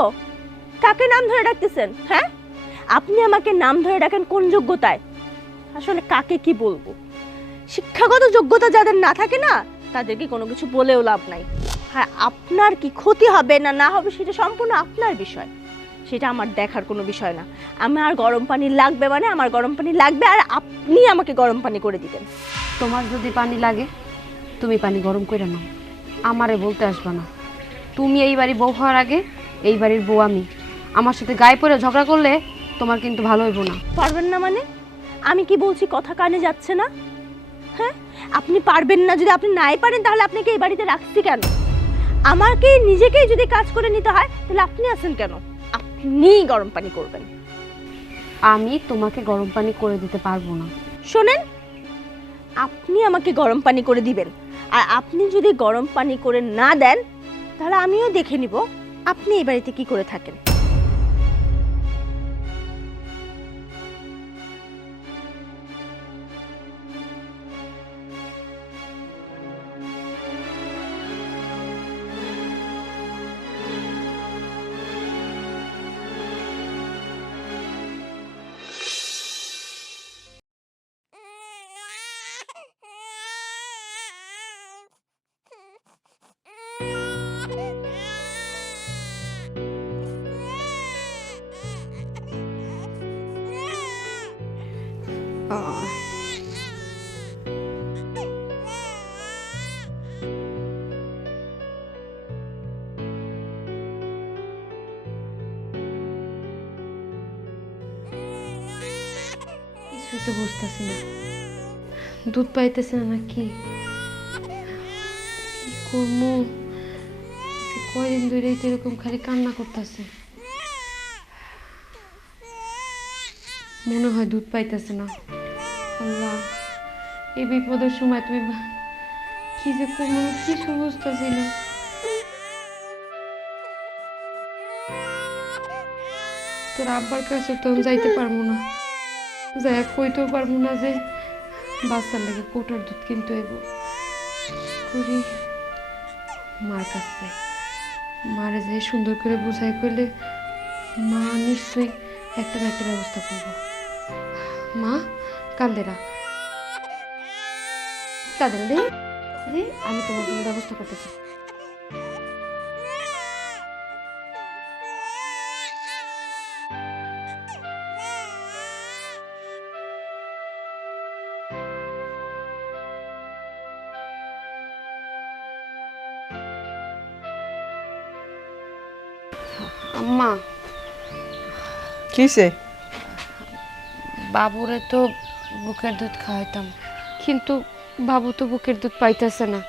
কাকে নাম ধরে ডাকতেছেন? হ্যাঁ, আপনি আমাকে নাম ধরে ডাকেন কোন যোগ্যতায়? আসলে কাকে কি বলবো, শিক্ষাগত যোগ্যতা যাদের না থাকে না তাদেরকে কোনো কিছু বলেও লাভ নাই। হ্যাঁ, আপনার কি ক্ষতি হবে না না হবে সেটা সম্পূর্ণ আপনার বিষয়, সেটা আমার দেখার কোনো বিষয় না। আমার গরম পানি লাগবে মানে আমার গরম পানি লাগবে, আর আপনি আমাকে গরম পানি করে দিবেন। তোমার যদি পানি লাগে তুমি পানি গরম করে নাও, আমারে বলতে আসবা না। তুমি এই বাড়ি বউ হওয়ার আগে এই বাড়ির বউ আমি। আমার সাথে গায়ে পড়ে ঝগড়া করলে তোমার কিন্তু ভালো হইব না। পারবেন না মানে? আমি কি বলছি কথা কানে যাচ্ছে না? হ্যাঁ, আপনি পারবেন না, যদি আপনি নাই পারেন তাহলে আপনাকে এই বাড়িতে রাখছি কেন? আমাকে নিজেকেই যদি কাজ করে নিতে হয় তাহলে আপনি আছেন কেন? আপনি গরম পানি করবেন। আমি তোমাকে গরম পানি করে দিতে পারবো না। শোনেন, আপনি আমাকে গরম পানি করে দিবেন, আর আপনি যদি গরম পানি করে না দেন তাহলে আমিও দেখে নিব আপনি এই বাড়িতে কি করে থাকেন। কিছুই তো বুঝতেছি না, দুধ পাইতেছে না নাকি কি করবো? কয়দিন ধরে তো এরকম খালি কান্না করতেছে, মনে হয় দুধ পাইতেছে না। আল্লাহ, এই বিপদের সময় তুমি কি যে করবো কিছু বুঝতেছি না। তোর আব্বার কাছে তো যাইতে পারবো না, যাই কইতেও পারবো না যে বাচ্চার লাগে কোটার দুধ কিনতে হইব। করি মার কাছে, মারে যে সুন্দর করে বুঝাই করলে মা নিশ্চয়ই একটা না একটা ব্যবস্থা করবো। মা কান্দেরা কাঁদেন দে, আমি তোমার জন্য ব্যবস্থা করতেছি। আম্মা, কিসে? বাবুরে তো বুকের দুধ খাওয়াইতাম, কিন্তু বাবু তো বুকের দুধ পাইতেছে না।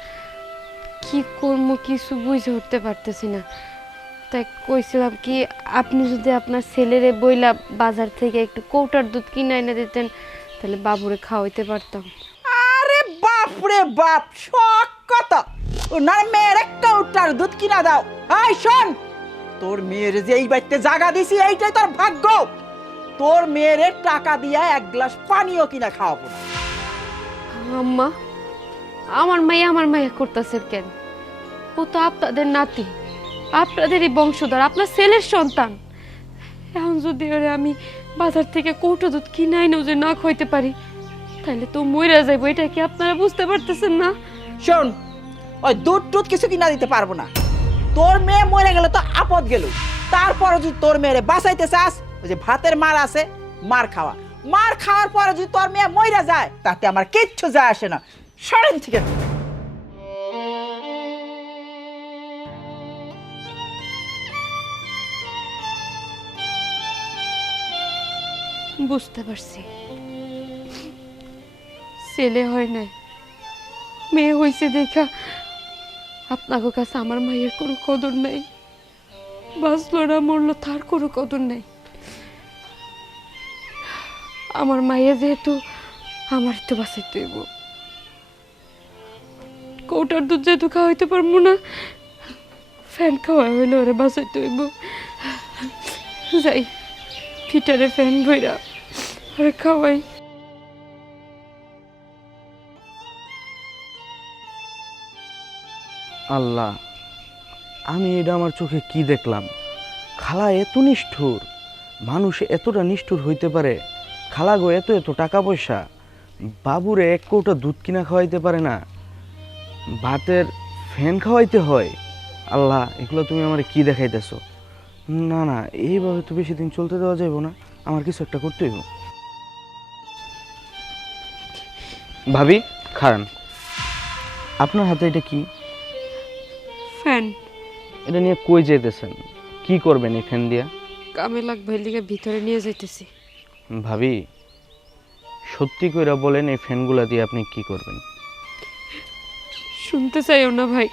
কি করবো কিছু বুঝে উঠতে পারতেছি না। তাই কইছিলাম কি, আপনি যদি আপনার ছেলেরে বইলা বাজার থেকে একটু কৌটার দুধ কিনে এনে দিতেন তাহলে বাবুরে খাওয়াইতে পারতাম। আরে বাপ রে বাপ, শখ কত! ওনার মেয়ের কৌটার দুধ কিনা দাও। এই শোন, তোর মেয়ের যে এই বাড়িতে জায়গা দিছি এইটাই তোর ভাগ্য। তোর মেয়ের টাকা দিয়া এক গ্লাস পানিও কিনা খাওয়াবো না। আম্মা, আমার মাইয়া করতেছে কেন? ও তো আপনাদের নাতি, আপনাদেরই বংশধর, আপনার ছেলের সন্তান। এখন যদি ওরে আমি বাজার থেকে কৌটো দুধ কিনাই যে না খাইতে পারি তাহলে তো মইরা যাইব। এটা কি আপনারা বুঝতে পারতেছেন না? শোন, ওই দুধ টুধ কিছু কিনা দিতে পারবো না। তোর মেয়ে মরে গেলে তো আপদ গেল, তারপর যদি তোর মেয়েরে বাঁচাইতে চাস, ওই যে ভাতের মার আছে, মার খাওয়া, মার খাওয়ার পরে যদি তোর মেয়ে মইরা যায় তাতে আমার কিচ্ছু যায় আসে না। সরেন থেকে। বুঝতে পারছি, ছেলে হয় নাই, মেয়ে হয়েছে দেখা আপনাদের কাছে আমার মায়ের কোনো কদর নাই। বাঁচলো না মরলো তার কোনো কদর নাই। আমার মায়ের যেহেতু আমার তো বাঁচাইতে হইব। কৌটার দুধ যেহেতু খাওয়াইতে পারবো না, ফ্যান খাওয়া হইলে ওরা বাঁচাইতে হইব। যাই ফিটারে ফ্যান ভইরা ওরে খাওয়াই। আল্লাহ, আমি এটা আমার চোখে কি দেখলাম? খালা এত নিষ্ঠুর, মানুষ এতটা নিষ্ঠুর হইতে পারে? খালা গো এত এত টাকা পয়সা, বাবুরে এক কৌটা দুধ কিনা খাওয়াইতে পারে না, ভাতের ফ্যান খাওয়াইতে হয়। আল্লাহ, এগুলো তুমি আমার কি দেখাইতেছো? না না, এইভাবে তো বেশি দিন চলতে দেওয়া যাইব না, আমার কিছু একটা করতে হইব। ভাবি খারান, আপনার হাতে এটা কি? ফ্যান। এটা নিয়ে কই যেতেছেন? কি করবেন এই ফ্যান দিয়া? কামে লাগবে লিগে ভিতরে নিয়ে যাইতেছি। ভাবি সত্যি কইরা বলেন, এই ফ্যানগুলা দিয়ে আপনি কি করবেন? শুনতে চাইও না ভাই,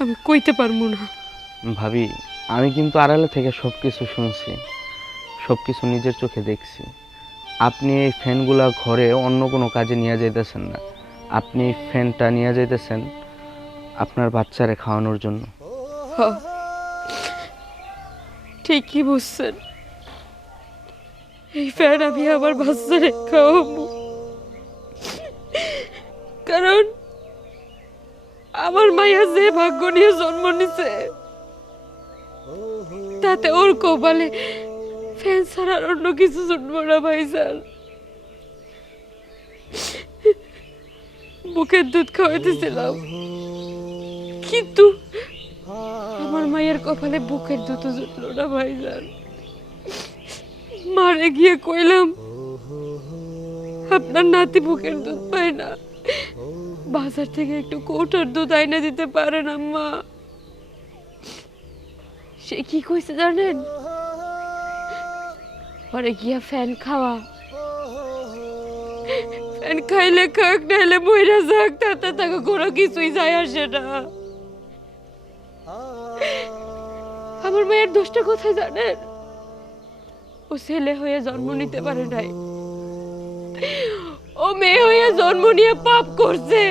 আমি কইতে পারবো না। ভাবি আমি কিন্তু আড়ালে থেকে সব কিছু শুনছি, সব কিছু নিজের চোখে দেখছি। আপনি এই ফ্যানগুলা ঘরে অন্য কোনো কাজে নিয়ে যাইতেছেন না, আপনি এই ফ্যানটা নিয়ে যাইতেছেন আপনার বাচ্চারে খাওয়ানোর জন্য। ঠিকই বুঝছেন, এই ফ্যান আমি আমার বাচ্চারে খাওয়াবো, কারণ আমার মায়া যে ভাগ্য নিয়ে জন্ম নিছে তাতে ওর কপালে ফ্যান ছাড়ার অন্য কিছু জন্ম না ভাইজান। বুকের দুধ খাওয়াইতেছিলাম, কিন্তু আমার মায়ের কপালে বুকের দুধ জুটলো না ভাইজান। মারে গিয়ে কইলাম আপনার নাতি বুকের দুধ পায় না, বাজার থেকে একটু কৌটার দুধ আইনা দিতে পারেন আম্মা। সে কি কইছে জানেন? পরে গিয়া ফ্যান খাওয়া, ফ্যান খাইলে খাক নাইলে মইরা যাক, তাতে তাকে কোনো কিছুই যায় আসে না। আমার মায়ের দোষটা কোথায় জানেন? ও ছেলে হয়ে জন্ম নিতে পারে নাই, ও মেয়ে হয়ে জন্ম নিয়ে পাপ করছে,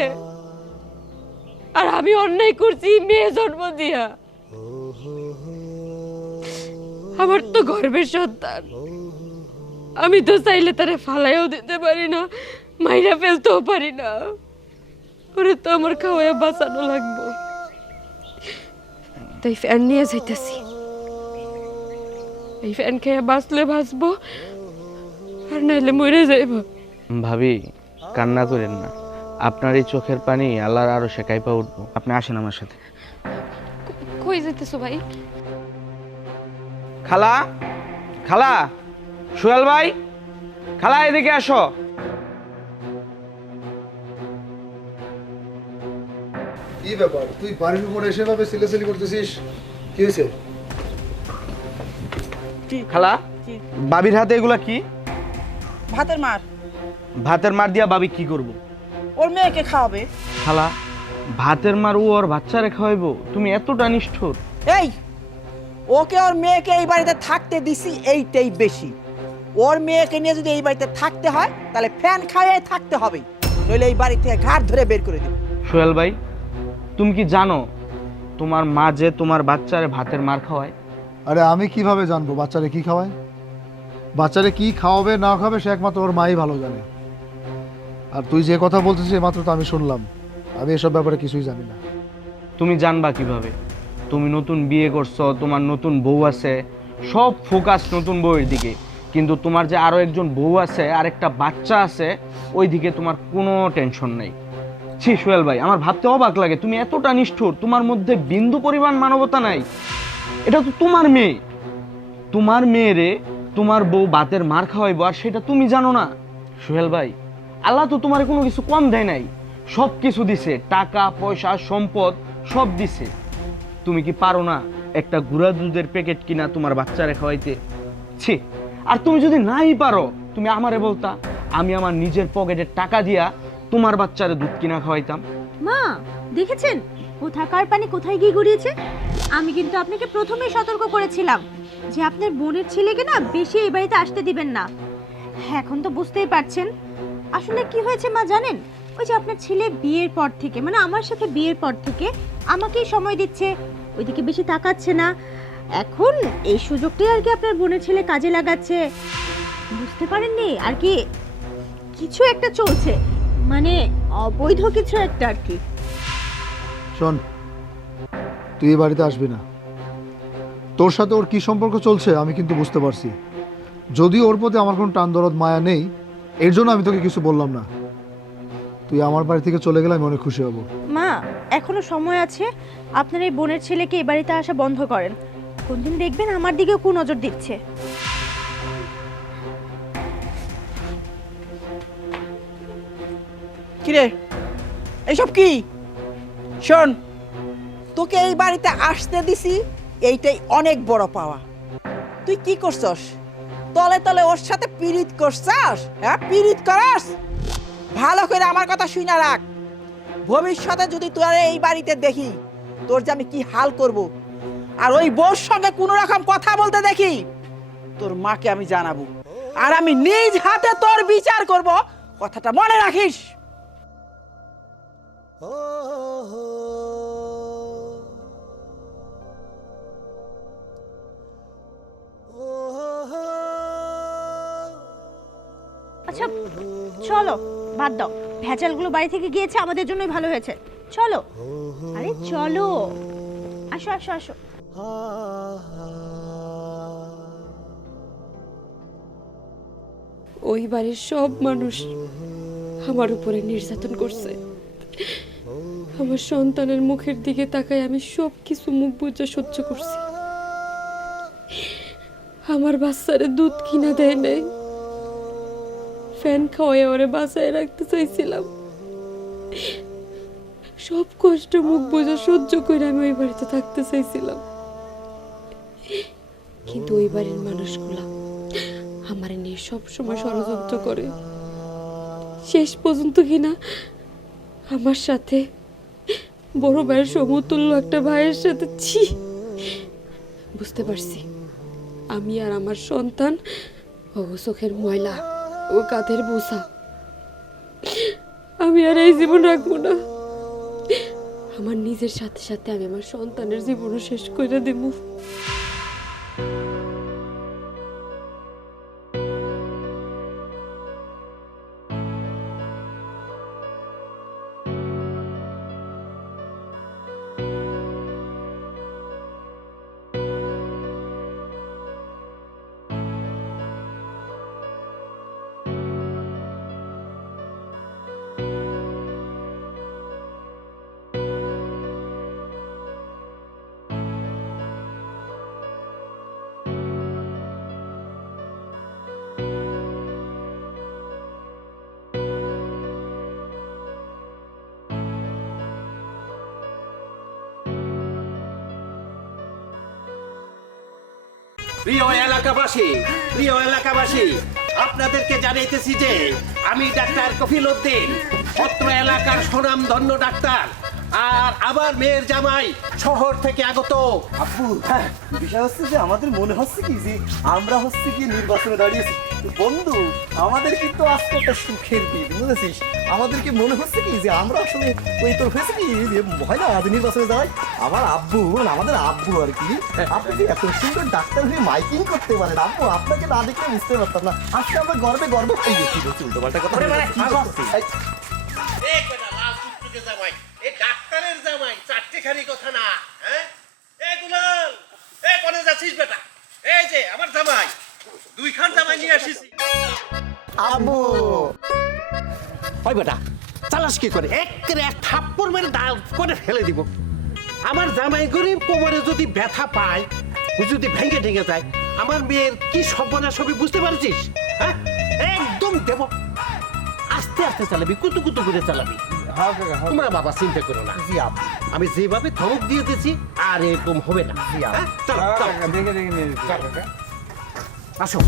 আর আমি অন্যায় করছি মেয়ে জন্ম দিয়া। আমার তো গর্বের সন্তান, আমি তো চাইলে তারে ফালাইও দিতে পারি না, মাইরা ফেলতেও পারি না, ওরে তো আমার খাওয়ায় বাঁচানো লাগবো। তাই ফ্যান নিয়ে যাইতেছি, এই ফ্যান খেয়ে বাঁচলে বাঁচবো, আর নাইলে মরে যাইব। ভাবি কান্না করেন না, আপনার এই চোখের পানি আল্লাহর আরো সে কাইপা উঠবো। আপনি আসেন আমার সাথে। কই যাইতেছো ভাই? খালা, খালা, সোহেল ভাই, খালা এদিকে আসো। কি ব্যাপার, তুই বাড়ির উপরে এসে ভাবে সিলেসিলি করতেছিস? কি হয়েছে? খালা, বাবির হাতে এগুলা কি? ভাতের মার, ভাতের মার দিয়া বাবি কি করব? ওর মেয়েকে খাওয়াবে। খালা, ভাতের মার ও ওর বাচ্চারে খাওয়াইবো? তুমি এতটা নিষ্ঠুর? এই, ওকে ওর মেয়েকে এই বাড়িতে থাকতে দিছি, এইটাই বেশি। ওর মেয়েকে নিয়ে যদি এই বাড়িতে থাকতে হয় তাহলে ফ্যান খাইয়ে থাকতে হবে, নইলে এই বাড়ি থেকে ঘাট ধরে বের করে দেব। সোহেল ভাই, তুমি কি জানো তোমার মা যে তোমার বাচ্চারে ভাতের মার খাওয়ায়? আরে আমি কিভাবে জানবো বাচ্চারে কি খাওয়ায়? বাচ্চারে কি খাওয়াবে না খাবে সে একমাত্র ওর মাই ভালো জানে। আর তুই যে কথা বলতেছিস মাত্র তো আমি শুনলাম, আমি এসব ব্যাপারে কিছুই জানি না। তুমি জানবা কিভাবে? তুমি নতুন বিয়ে করছো, তোমার নতুন বউ আছে, সব ফোকাস নতুন বউয়ের দিকে, কিন্তু তোমার যে আরো একজন বউ আছে আর একটা বাচ্চা আছে, ওই দিকে তোমার কোনো টেনশন নেই। ছি সোহেল ভাই, আমার ভাবতে অবাক লাগে, তুমি এতটা নিষ্ঠুর, তোমার মধ্যে বিন্দু পরিমাণ মানবতা নাই। এটা তো তোমার মেয়ে, তোমার মেয়েরে তোমার বউ ভাতের মার খাওয়াইবো আর সেটা তুমি জানো না? সোহেল ভাই, আল্লাহ তো তোমার কোনো কিছু কম দেয় নাই, সব কিছু দিছে, টাকা পয়সা সম্পদ সব দিছে। তুমি কি পারো না একটা গুঁড়া দুধের প্যাকেট কিনা তোমার বাচ্চারে খাওয়াইতে? ছি, আর তুমি যদি নাই পারো তুমি আমারে বলতা, আমি আমার নিজের পকেটের টাকা দিয়া তোমার বাচ্চারে দুধ কিনা খাওয়াইতাম। মা দেখেছেন কোথাকার পানি কোথায় গিয়ে গড়িয়েছে? আমি কিন্তু আপনাকে প্রথমেই সতর্ক করেছিলাম যে আপনার বোনের ছেলেকে না বেশি এই বাড়িতে আসতে দিবেন না। এখন তো বুঝতেই পারছেন আসলে কি হয়েছে মা জানেন? ওই যে আপনার ছেলে বিয়ের পর থেকে, মানে আমার সাথে বিয়ের পর থেকে আমাকেই সময় দিচ্ছে, ওইদিকে বেশি তাকাচ্ছে না। এখন এই সুযোগটাই আর কি আপনার বোনের ছেলে কাজে লাগাচ্ছে। বুঝতে পারেননি আর কি কিছু একটা চলছে, মানে অবৈধ কিছু একটা আর কি। শোন, তুই এই বাড়িতে আসবি না। তোর সাথে ওর কি সম্পর্ক চলছে আমি কিন্তু বুঝতে পারছি। যদিও ওর প্রতি আমার কোনো টান দরদ মায়া নেই, এর জন্য আমি তোকে কিছু বললাম না। তুই আমার বাড়ি থেকে চলে গেলে আমি অনেক খুশি হব। মা এখনো সময় আছে, আপনার এই বোনের ছেলেকে এই বাড়িতে আসা বন্ধ করেন। কোনদিন দেখবেন আমার দিকেও কুনজর দিচ্ছে। কিরে এইসব কি? শোন, তোকে এই বাড়িতে আসতে দিছি, এইটাই অনেক বড় পাওয়া। তুই কি করছস? তলে তলে ওর সাথে পীড়িত করছস? হ্যাঁ, পীড়িত করস? ভালো করে আমার কথা শুনে রাখ। ভবিষ্যতে যদি তুই আর এই বাড়িতে দেখি, তোর যে আমি কি হাল করব, আর ওই বউর সঙ্গে কোনো রকম কথা বলতে দেখি, তোর মাকে আমি জানাবো, আর আমি নিজ হাতে তোর বিচার করব। কথাটা মনে রাখিস। আচ্ছা চলো, বাদ দাও, ভেজালগুলো বাড়ি থেকে গিয়েছে, আমাদের জন্যই ভালো হয়েছে। চলো, আরে চলো, আসো আসো আসো। ওই বাড়ির সব মানুষ আমার উপরে নির্যাতন করছে। আমার সন্তানের মুখের দিকে তাকায় আমি সব কিছু মুখ বুজে সহ্য করছি। আমার বাচ্চারে দুধ কিনা দেয় নাই, ফ্যান খাওয়াই ওরে বাঁচায় রাখতে চাইছিলাম। সব কষ্ট মুখ বুজে সহ্য করে আমি ওই বাড়িতে থাকতে চাইছিলাম, কিন্তু ওই বাড়ির মানুষগুলা আমার নিয়ে সবসময় ষড়যন্ত্র করে। শেষ পর্যন্ত কিনা আমার সাথে বড় ভাইয়ের সমতুল্য একটা ভাইয়ের সাথে ছি। বুঝতে পারছি আমি আর আমার সন্তান ও চোখের ময়লা, ও কাঁধের বোঝা। আমি আর এই জীবন রাখবো না। আমার নিজের সাথে সাথে আমি আমার সন্তানের জীবনও শেষ করে দেব। প্রিয় এলাকাবাসী, আপনাদেরকে জানাইতেছি যে আমি ডাক্তার কফিল উদ্দিন, অত্র এলাকার সুনামধন্য ডাক্তার, আর আমার মেয়ের জামাই শহর থেকে আগত। আপু, বিষয় হচ্ছে যে আমাদের মনে হচ্ছে কি যে আমরা হচ্ছে কি নির্বাচনে দাঁড়িয়েছি বন্ধু, আমাদের কিন্তু আজকে একটা সুখের দিন, বুঝেছিস? আমাদেরকে মনে হচ্ছে কি যে আমরা আসলে ওই তোর হয়েছে কি যে হয় না যে নির্বাচনে দাঁড়াই আমার আব্বু, মানে আমাদের আব্বু আর কি। আপনি যে এত সুন্দর ডাক্তার হয়ে মাইকিং করতে পারেন আব্বু, আপনাকে না দেখলে বুঝতে পারতাম না। আজকে আমরা গর্বে গর্ব পাই গেছি, উল্টো পাল্টা কথা জামাই, এই ডাক্তারের জামাই চারটেখানি কথা না। হ্যাঁ, এগুলো কোনে যাচ্ছিস বেটা? এই যে আমার জামাই, দুইখান জামাই নিয়ে আসিস। আব্বু ওই বেটা চালাস কি করে? এক থাপ্পড় মেরে দাঁড় করে ফেলে দিব। আমার জামাই গরিব, কোমরে যদি ব্যথা পায়, যদি ভেঙে ঢেঙে যায়, আমার মেয়ের কি সর্বনাশ হবে বুঝতে পারছিস? হ্যাঁ, একদম দেব। আস্তে আস্তে চালাবি, কুতু কুতু করে চালাবি। তোমরা বাবা চিন্তা করো না, আমি যেভাবে ধমক দিয়ে দিয়েছি আর এরকম হবে না। হ্যাঁ, চলো চলো, আসো।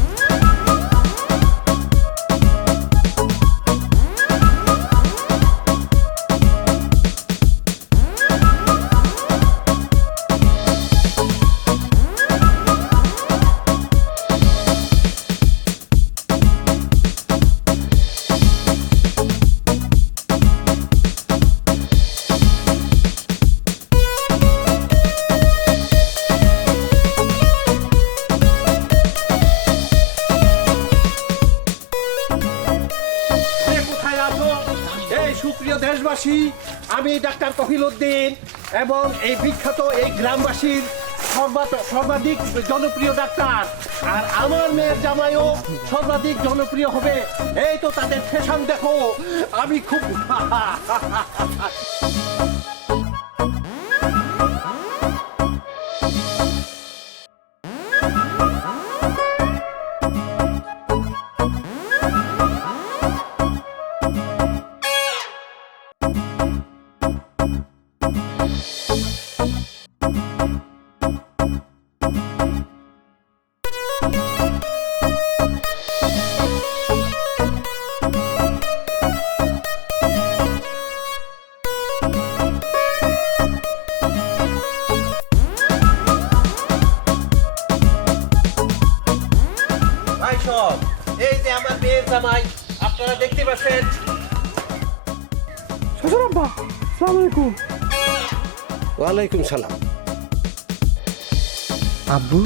সুপ্রিয় দেশবাসী, আমি ডাক্তার কফিল উদ্দিন এবং এই বিখ্যাত এই গ্রামবাসীর সর্বাধিক জনপ্রিয় ডাক্তার, আর আমার মেয়ের জামাইও সর্বাধিক জনপ্রিয় হবে। এই তো তাদের ফ্যাশন দেখো, আমি খুব ভাই সব। এই যে আমার মেয়ের জামাই, আপনারা দেখতে পাচ্ছেন। ওয়ালাইকুম সালাম। আব্বু,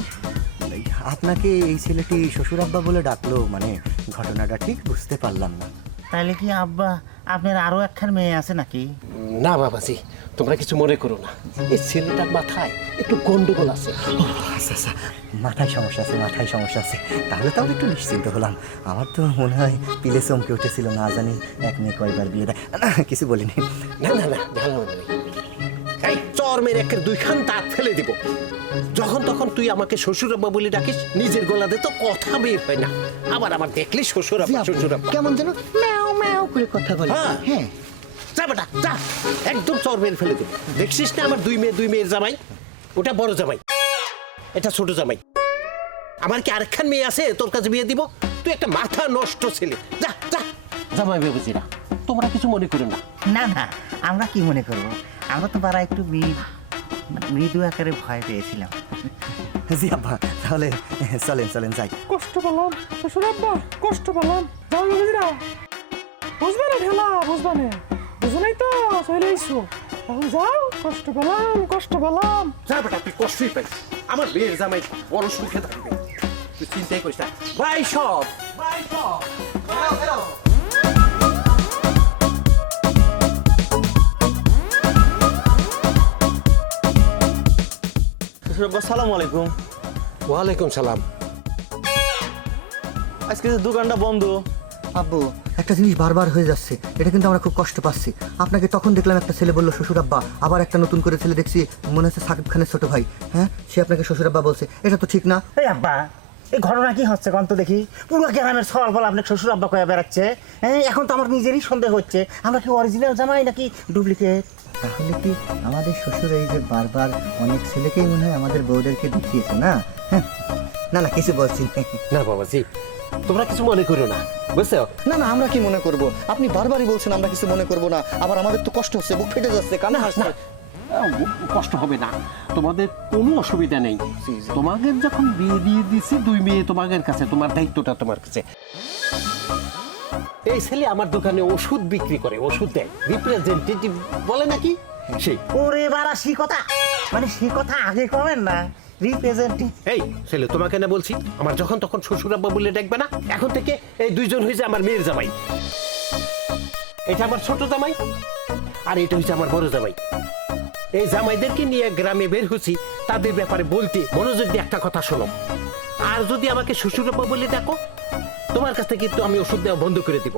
আপনাকে এই ছেলেটি শ্বশুর আব্বা বলে ডাকলো, মানে ঘটনাটা ঠিক বুঝতে পারলাম না। তাহলে কি আব্বা আপনার আরো একখান মেয়ে আছে নাকি? না বাবাজি, তোমরা কিছু মনে করো না, এই ছেলেটার মাথায় একটু গন্ডগোল আছে। আচ্ছা আচ্ছা, মাথায় সমস্যা আছে, মাথায় সমস্যা আছে। তাহলে তাও একটু নিশ্চিন্ত হলাম। আমার তো মনে হয় পিলে চমকে উঠেছিল, না জানি এক মেয়ে কয়বার বিয়ে দেয়। না, কিছু বলিনি। না না না, ঝামেলা নেই। এই চর মেরে একের দুইখান দাঁত ফেলে দিব। যখন তখন তুই আমাকে শ্বশুর আব্বা বলে ডাকিস, নিজের গলাতে তো কথা বের হয় না। আবার আমার দেখলি শ্বশুর আব্বা শ্বশুর আব্বা কেমন যেন ম্যাও ম্যাও করে কথা বলে। হ্যাঁ। হ্যাঁ, যা বেটা যা, একদম চর মেরে ফেলে দেবো। দেখছিস না আমার দুই মেয়ের জামাই? ওটা বড় জামাই, এটা ছোট জামাই। আমার কি আরেকখান মেয়ে আছে তোর কাছে বিয়ে দিব? তুই একটা মাথা নষ্ট ছেলে। যা যা, জামাই বাবুজিরা তোমরা কিছু মনে করো না। না না, আমরা কি মনে করব? আমরা তো পাড়া একটু মৃদু আকারে ভয় পেয়েছিলাম। জি আব্বা, তাহলে চলেন চলেন যাই। কষ্ট পেলাম শ্বশুর আব্বা, কষ্ট পেলাম। যাও বুঝিরা, বুঝবে না ঢেলা, বুঝবে না, বুঝো নাই তো, চলে এসো এখন যাও। কষ্ট পেলাম, কষ্ট পেলাম। যা বেটা, তুই কষ্টই পাইস। আমার মেয়ের জামাই বড় সুখে থাকবে, তুই চিন্তাই করিস না। ভাই সব আসসালামু আলাইকুম। ওয়ালাইকুম সালাম। আজকে যে দোকানটা বন্ধ। আব্বু, একটা জিনিস বারবার হয়ে যাচ্ছে, এটা কিন্তু আমরা খুব কষ্ট পাচ্ছি। আপনাকে তখন দেখলাম একটা ছেলে বললো শ্বশুর আব্বা, আবার একটা নতুন করে ছেলে দেখছি, মনে হচ্ছে সাকিব খানের ছোট ভাই। হ্যাঁ, সে আপনাকে শ্বশুর আব্বা বলছে, এটা তো ঠিক না। এই আব্বা, এই ঘটনা কি হচ্ছে কন্ত দেখি? পুরো গ্রামের সওয়াল বল আপনার শ্বশুর আব্বা কয়ে বেড়াচ্ছে। হ্যাঁ, এখন তো আমার নিজেরই সন্দেহ হচ্ছে, আমরা কি অরিজিনাল জামাই নাকি ডুপ্লিকেট? তাহলে কি আমাদের শ্বশুর এই যে বারবার অনেক ছেলেকেই মনে হয় আমাদের বউদেরকে দেখিয়েছে না? হ্যাঁ, না না, কিছু বলছি না। না বাবাজি, তোমরা কিছু মনে করো না, বুঝছো? না না, আমরা কি মনে করব? আপনি বারবারই বলছেন আমরা কিছু মনে করব না, আবার আমাদের তো কষ্ট হচ্ছে, বুক ফেটে যাচ্ছে, কান্না হাসছে। কষ্ট হবে না, তোমাদের কোনো অসুবিধা নেই। তোমাদের যখন বিয়ে দিয়ে দিছি দুই মেয়ে তোমাদের কাছে, তোমার দায়িত্বটা তোমার কাছে। এই ছেলে আমার দোকানে ওষুধ বিক্রি করে, ওষুধ দেয়, রিপ্রেজেন্টেটিভ বলে নাকি সেই। ওরে বাড়া, সে কথা মানে সে কথা আগে কবেন না, রিপ্রেজেন্টেটিভ। এই ছেলে, তোমাকে না বলছি আমার যখন তখন শ্বশুর আব্বা বলে ডাকবে না। এখন থেকে এই দুইজন হয়েছে আমার মেয়ের জামাই। এটা আমার ছোট জামাই, আর এটা হচ্ছে আমার বড় জামাই। এই জামাইদেরকে নিয়ে গ্রামে বের হচ্ছি তাদের ব্যাপারে বলতে। মনোযোগ দিয়ে একটা কথা শোনো, আর যদি আমাকে শ্বশুর আব্বা বলে ডাকো, তোমার কাছ থেকে কিন্তু আমি ওষুধ দেওয়া বন্ধ করে দিব,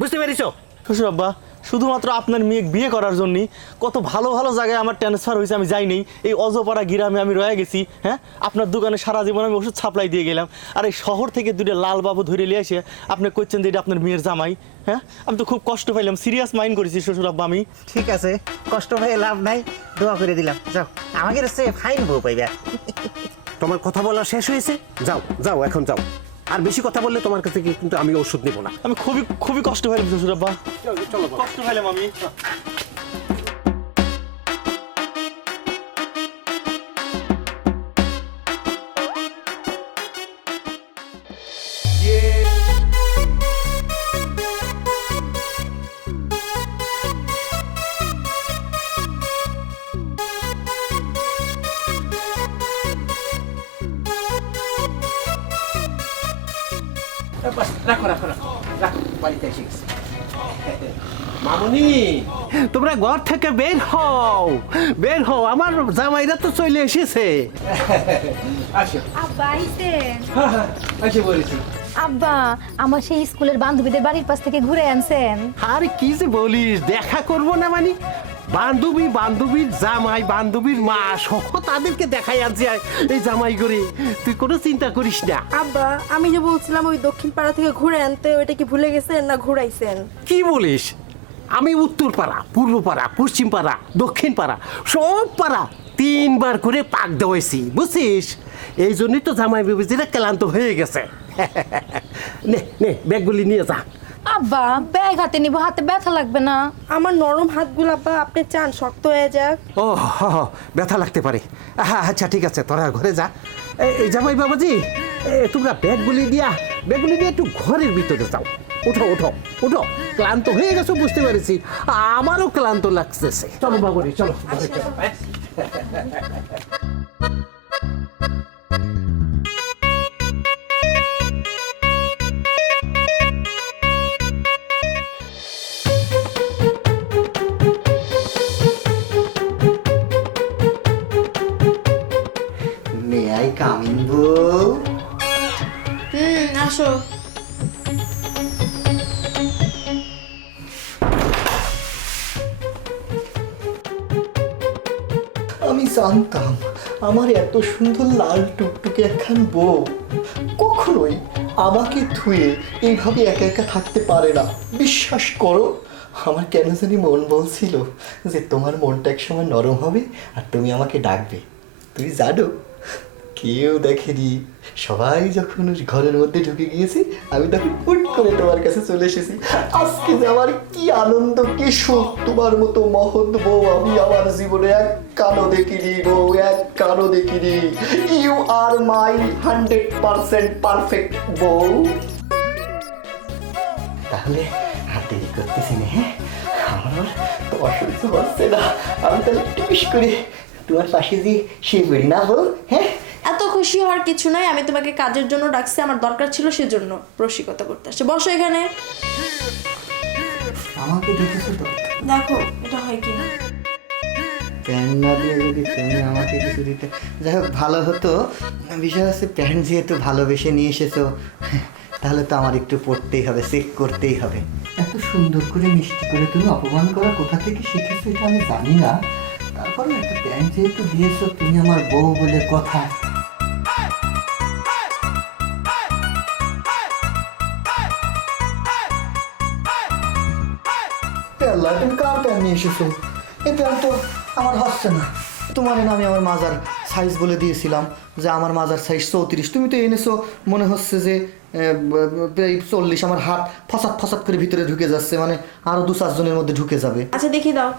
বুঝতে পেরেছো? শ্বশুর আব্বা, শুধুমাত্র আপনার মেয়ে বিয়ে করার জন্যই কত ভালো ভালো জায়গায় আমার ট্রান্সফার হয়েছে আমি যাই নেই। এই অজপাড়া গ্রামে আমি রয়ে গেছি। হ্যাঁ, আপনার দোকানে সারা জীবন আমি ওষুধ সাপ্লাই দিয়ে গেলাম, আর এই শহর থেকে দুটো লাল বাবু ধরে নিয়ে এসে আপনি করছেন যে এটা আপনার মেয়ের জামাই। হ্যাঁ, আমি তো খুব কষ্ট পাইলাম, সিরিয়াস মাইন্ড করেছি শ্বশুর আব্বা আমি। ঠিক আছে, কষ্ট হয়ে লাভ নাই, দোয়া করে দিলাম। যাও, আমাকে ফাইন বউ পাইবে। তোমার কথা বলা শেষ হয়েছে, যাও যাও, এখন যাও। আর বেশি কথা বললে তোমার কাছ থেকে কিন্তু আমি ওষুধ নেব না। আমি খুবই খুবই কষ্ট পাইলাম শ্বশুর আব্বা, চলো, কষ্ট পাইলাম আমি। রাখো রাখো রাখো রাখো, বাড়িতে এসে গেছে। মামুনি তোমরা ঘর থেকে বের হও আমার জামাইরা তো চলে এসেছে। আব্বা আইছেন? আসে বলেছি আব্বা আমার সেই স্কুলের বান্ধবীদের বাড়ির পাশ থেকে ঘুরে আনছেন? আরে কি যে বলিস, দেখা করব না মানে বান্ধবীর জামাই, বান্ধবীর মা সহ তাদেরকে দেখাই আনছে এই জামাই করে। তুই কোনো চিন্তা করিস না। আব্বা আমি যে বলছিলাম ওই দক্ষিণ পাড়া থেকে ঘুরে আনতে, ওইটা কি ভুলে গেছেন না ঘুরাইছেন? কি বলিস? আমি উত্তর পাড়া, পূর্ব পাড়া, পশ্চিম পাড়া, দক্ষিণ পাড়া সব পাড়া 3 বার করে পাক দেওয়াইছি, বুঝছিস? এই জন্যই তো জামাই বেবিজিরা ক্লান্ত হয়ে গেছে। নে নে ব্যাগগুলি নিয়ে যা। আব্বা ব্যাগ হাতে নিব, হাতে ব্যথা লাগবে না? আমার নরম হাতগুলো আব্বা আপনি চান শক্ত হয়ে যাক? ও ব্যথা লাগতে পারে। আচ্ছা ঠিক আছে, তোরা ঘরে যা। এই জামাই বাবাজি, তোমরা ব্যাগগুলি দিয়ে একটু ঘরের ভিতরে যাও। ওঠো, ক্লান্ত হয়ে গেছো বুঝতে পেরেছি, আমারও ক্লান্ত লাগতেছে। চলো বাবুরি চলো। মে আই কামিং বউ? আসো। আমি জানতাম আমার এত সুন্দর লাল টুকটুকে একখান বউ কখনোই আমাকে ধুয়ে এইভাবে একা একা থাকতে পারে না। বিশ্বাস করো, আমার কেন জানি মন বলছিল যে তোমার মনটা একসময় নরম হবে আর তুমি আমাকে ডাকবে। তুমি জানো, কেউ দেখেনি, সবাই যখন ঘরের মধ্যে ঢুকে গিয়েছি আমি তখন হুট করে তোমার কাছে চলে এসেছি। আজকে যে আমার কি আনন্দ, কি সুখ! তোমার মতো মহৎ বউ আমি আমার জীবনে এক কানো দেখিনি বউ, এক কানো দেখিনি। ইউ আর মাই 100% পারফেক্ট বউ। তাহলে আর দেরি করতেছি না, হ্যাঁ? আমার তো অসহ্য হচ্ছে না, আমি তাহলে টুস করে তোমার পাশে দিয়ে শুয়ে পড়ি না বউ, হ্যাঁ? এত খুশি হওয়ার কিছু নাই, আমি তোমাকে কাজের জন্য ডাকছি, আমার দরকার ছিল সেজন্য রসিকতা করতে আসছে। বসো এখানে। আমাকে দেখেছো তো? দেখো এটা হয় কি না। প্যান্ট না দিয়ে যদি তুমি আমাকে কিছু দিতে, যাই হোক ভালো হতো। বিষয় হচ্ছে প্যান্ট যেহেতু ভালোবেসে নিয়ে এসেছো, তাহলে তো আমার একটু পড়তেই হবে, চেক করতেই হবে। এত সুন্দর করে মিষ্টি করে তুমি অপমান করা কোথা থেকে শিখেছো এটা আমি জানি না, তারপরে একটা প্যান্ট যেহেতু দিয়েছো, তুমি আমার বউ বলে কথা। তুমি কার প্যান্ট নিয়ে এসেছো? এই প্যান্ট তো আমার হচ্ছে না। তোমার না আমি আমার মাজার সাইজ বলে দিয়েছিলাম যে আমার মাজার সাইজ 34, তুমি তো এনেছো মনে হচ্ছে যে 40। আমার হাত ফসাদ করে ভিতরে ঢুকে যাচ্ছে, মানে আরো 2-4 জনের মধ্যে ঢুকে যাবে। আচ্ছা দেখি দাও।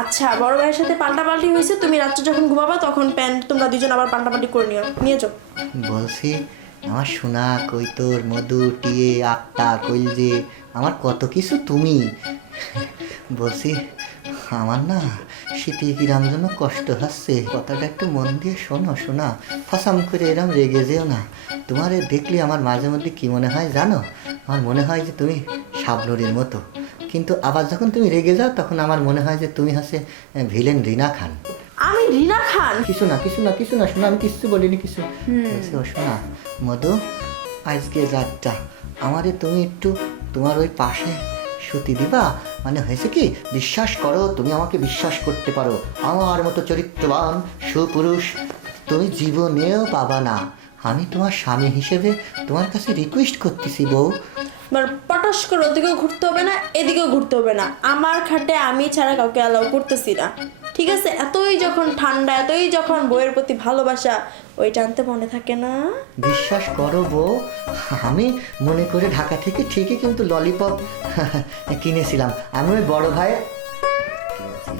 আচ্ছা বড় ভাইয়ের সাথে পাল্টাপাল্টি হয়েছে, তুমি রাত্রে যখন ঘুমাবা তখন প্যান্ট তোমরা দুজন আবার পাল্টাপাল্টি করে নিয়ে যাও। বলছি আমার সোনা কৈতর মধু টিয়ে আত্মা কইলজে আমার কত কিছু তুমি। বলছি আমার না শীতে কিরাম যেন কষ্ট হচ্ছে, কথাটা একটু মন দিয়ে শোনো শোনা, ফসাম করে এরম রেগে যেও না। তোমারে দেখলে আমার মাঝে মধ্যে কী মনে হয় জানো? আমার মনে হয় যে তুমি শাবনুরের মতো, কিন্তু আবার যখন তুমি রেগে যাও তখন আমার মনে হয় যে তুমি হচ্ছে ভিলেন রিনা খান। আমি রিনা খান? কিছু না শোনা, আমি কিচ্ছু বলিনি কিছু। বলছি ও শোনা মধু, আজকে রাতটা আমারে তুমি একটু তোমার ওই পাশে সতী দিবা। মানে হয়েছে কি, বিশ্বাস করো, তুমি আমাকে বিশ্বাস করতে পারো, আমার মতো চরিত্রবান সুপুরুষ তুমি জীবনেও পাবা না। আমি তোমার স্বামী হিসেবে তোমার কাছে রিকোয়েস্ট করতেছি বউ। পটাশ করে ওদিকেও ঘুরতে হবে না, এদিকেও ঘুরতে হবে না, আমার খাটে আমি ছাড়া কাউকে অ্যালাউ করতেছি না, ঠিক আছে? এতই যখন ঠান্ডা, এতই যখন বইয়ের প্রতি ভালোবাসা, ওই টানতে মনে থাকে না? বিশ্বাস করো বউ, আমি মনে করে ঢাকা থেকে ঠিকই কিন্তু ললিপপ কিনেছিলাম। আমি ওই বড় ভাই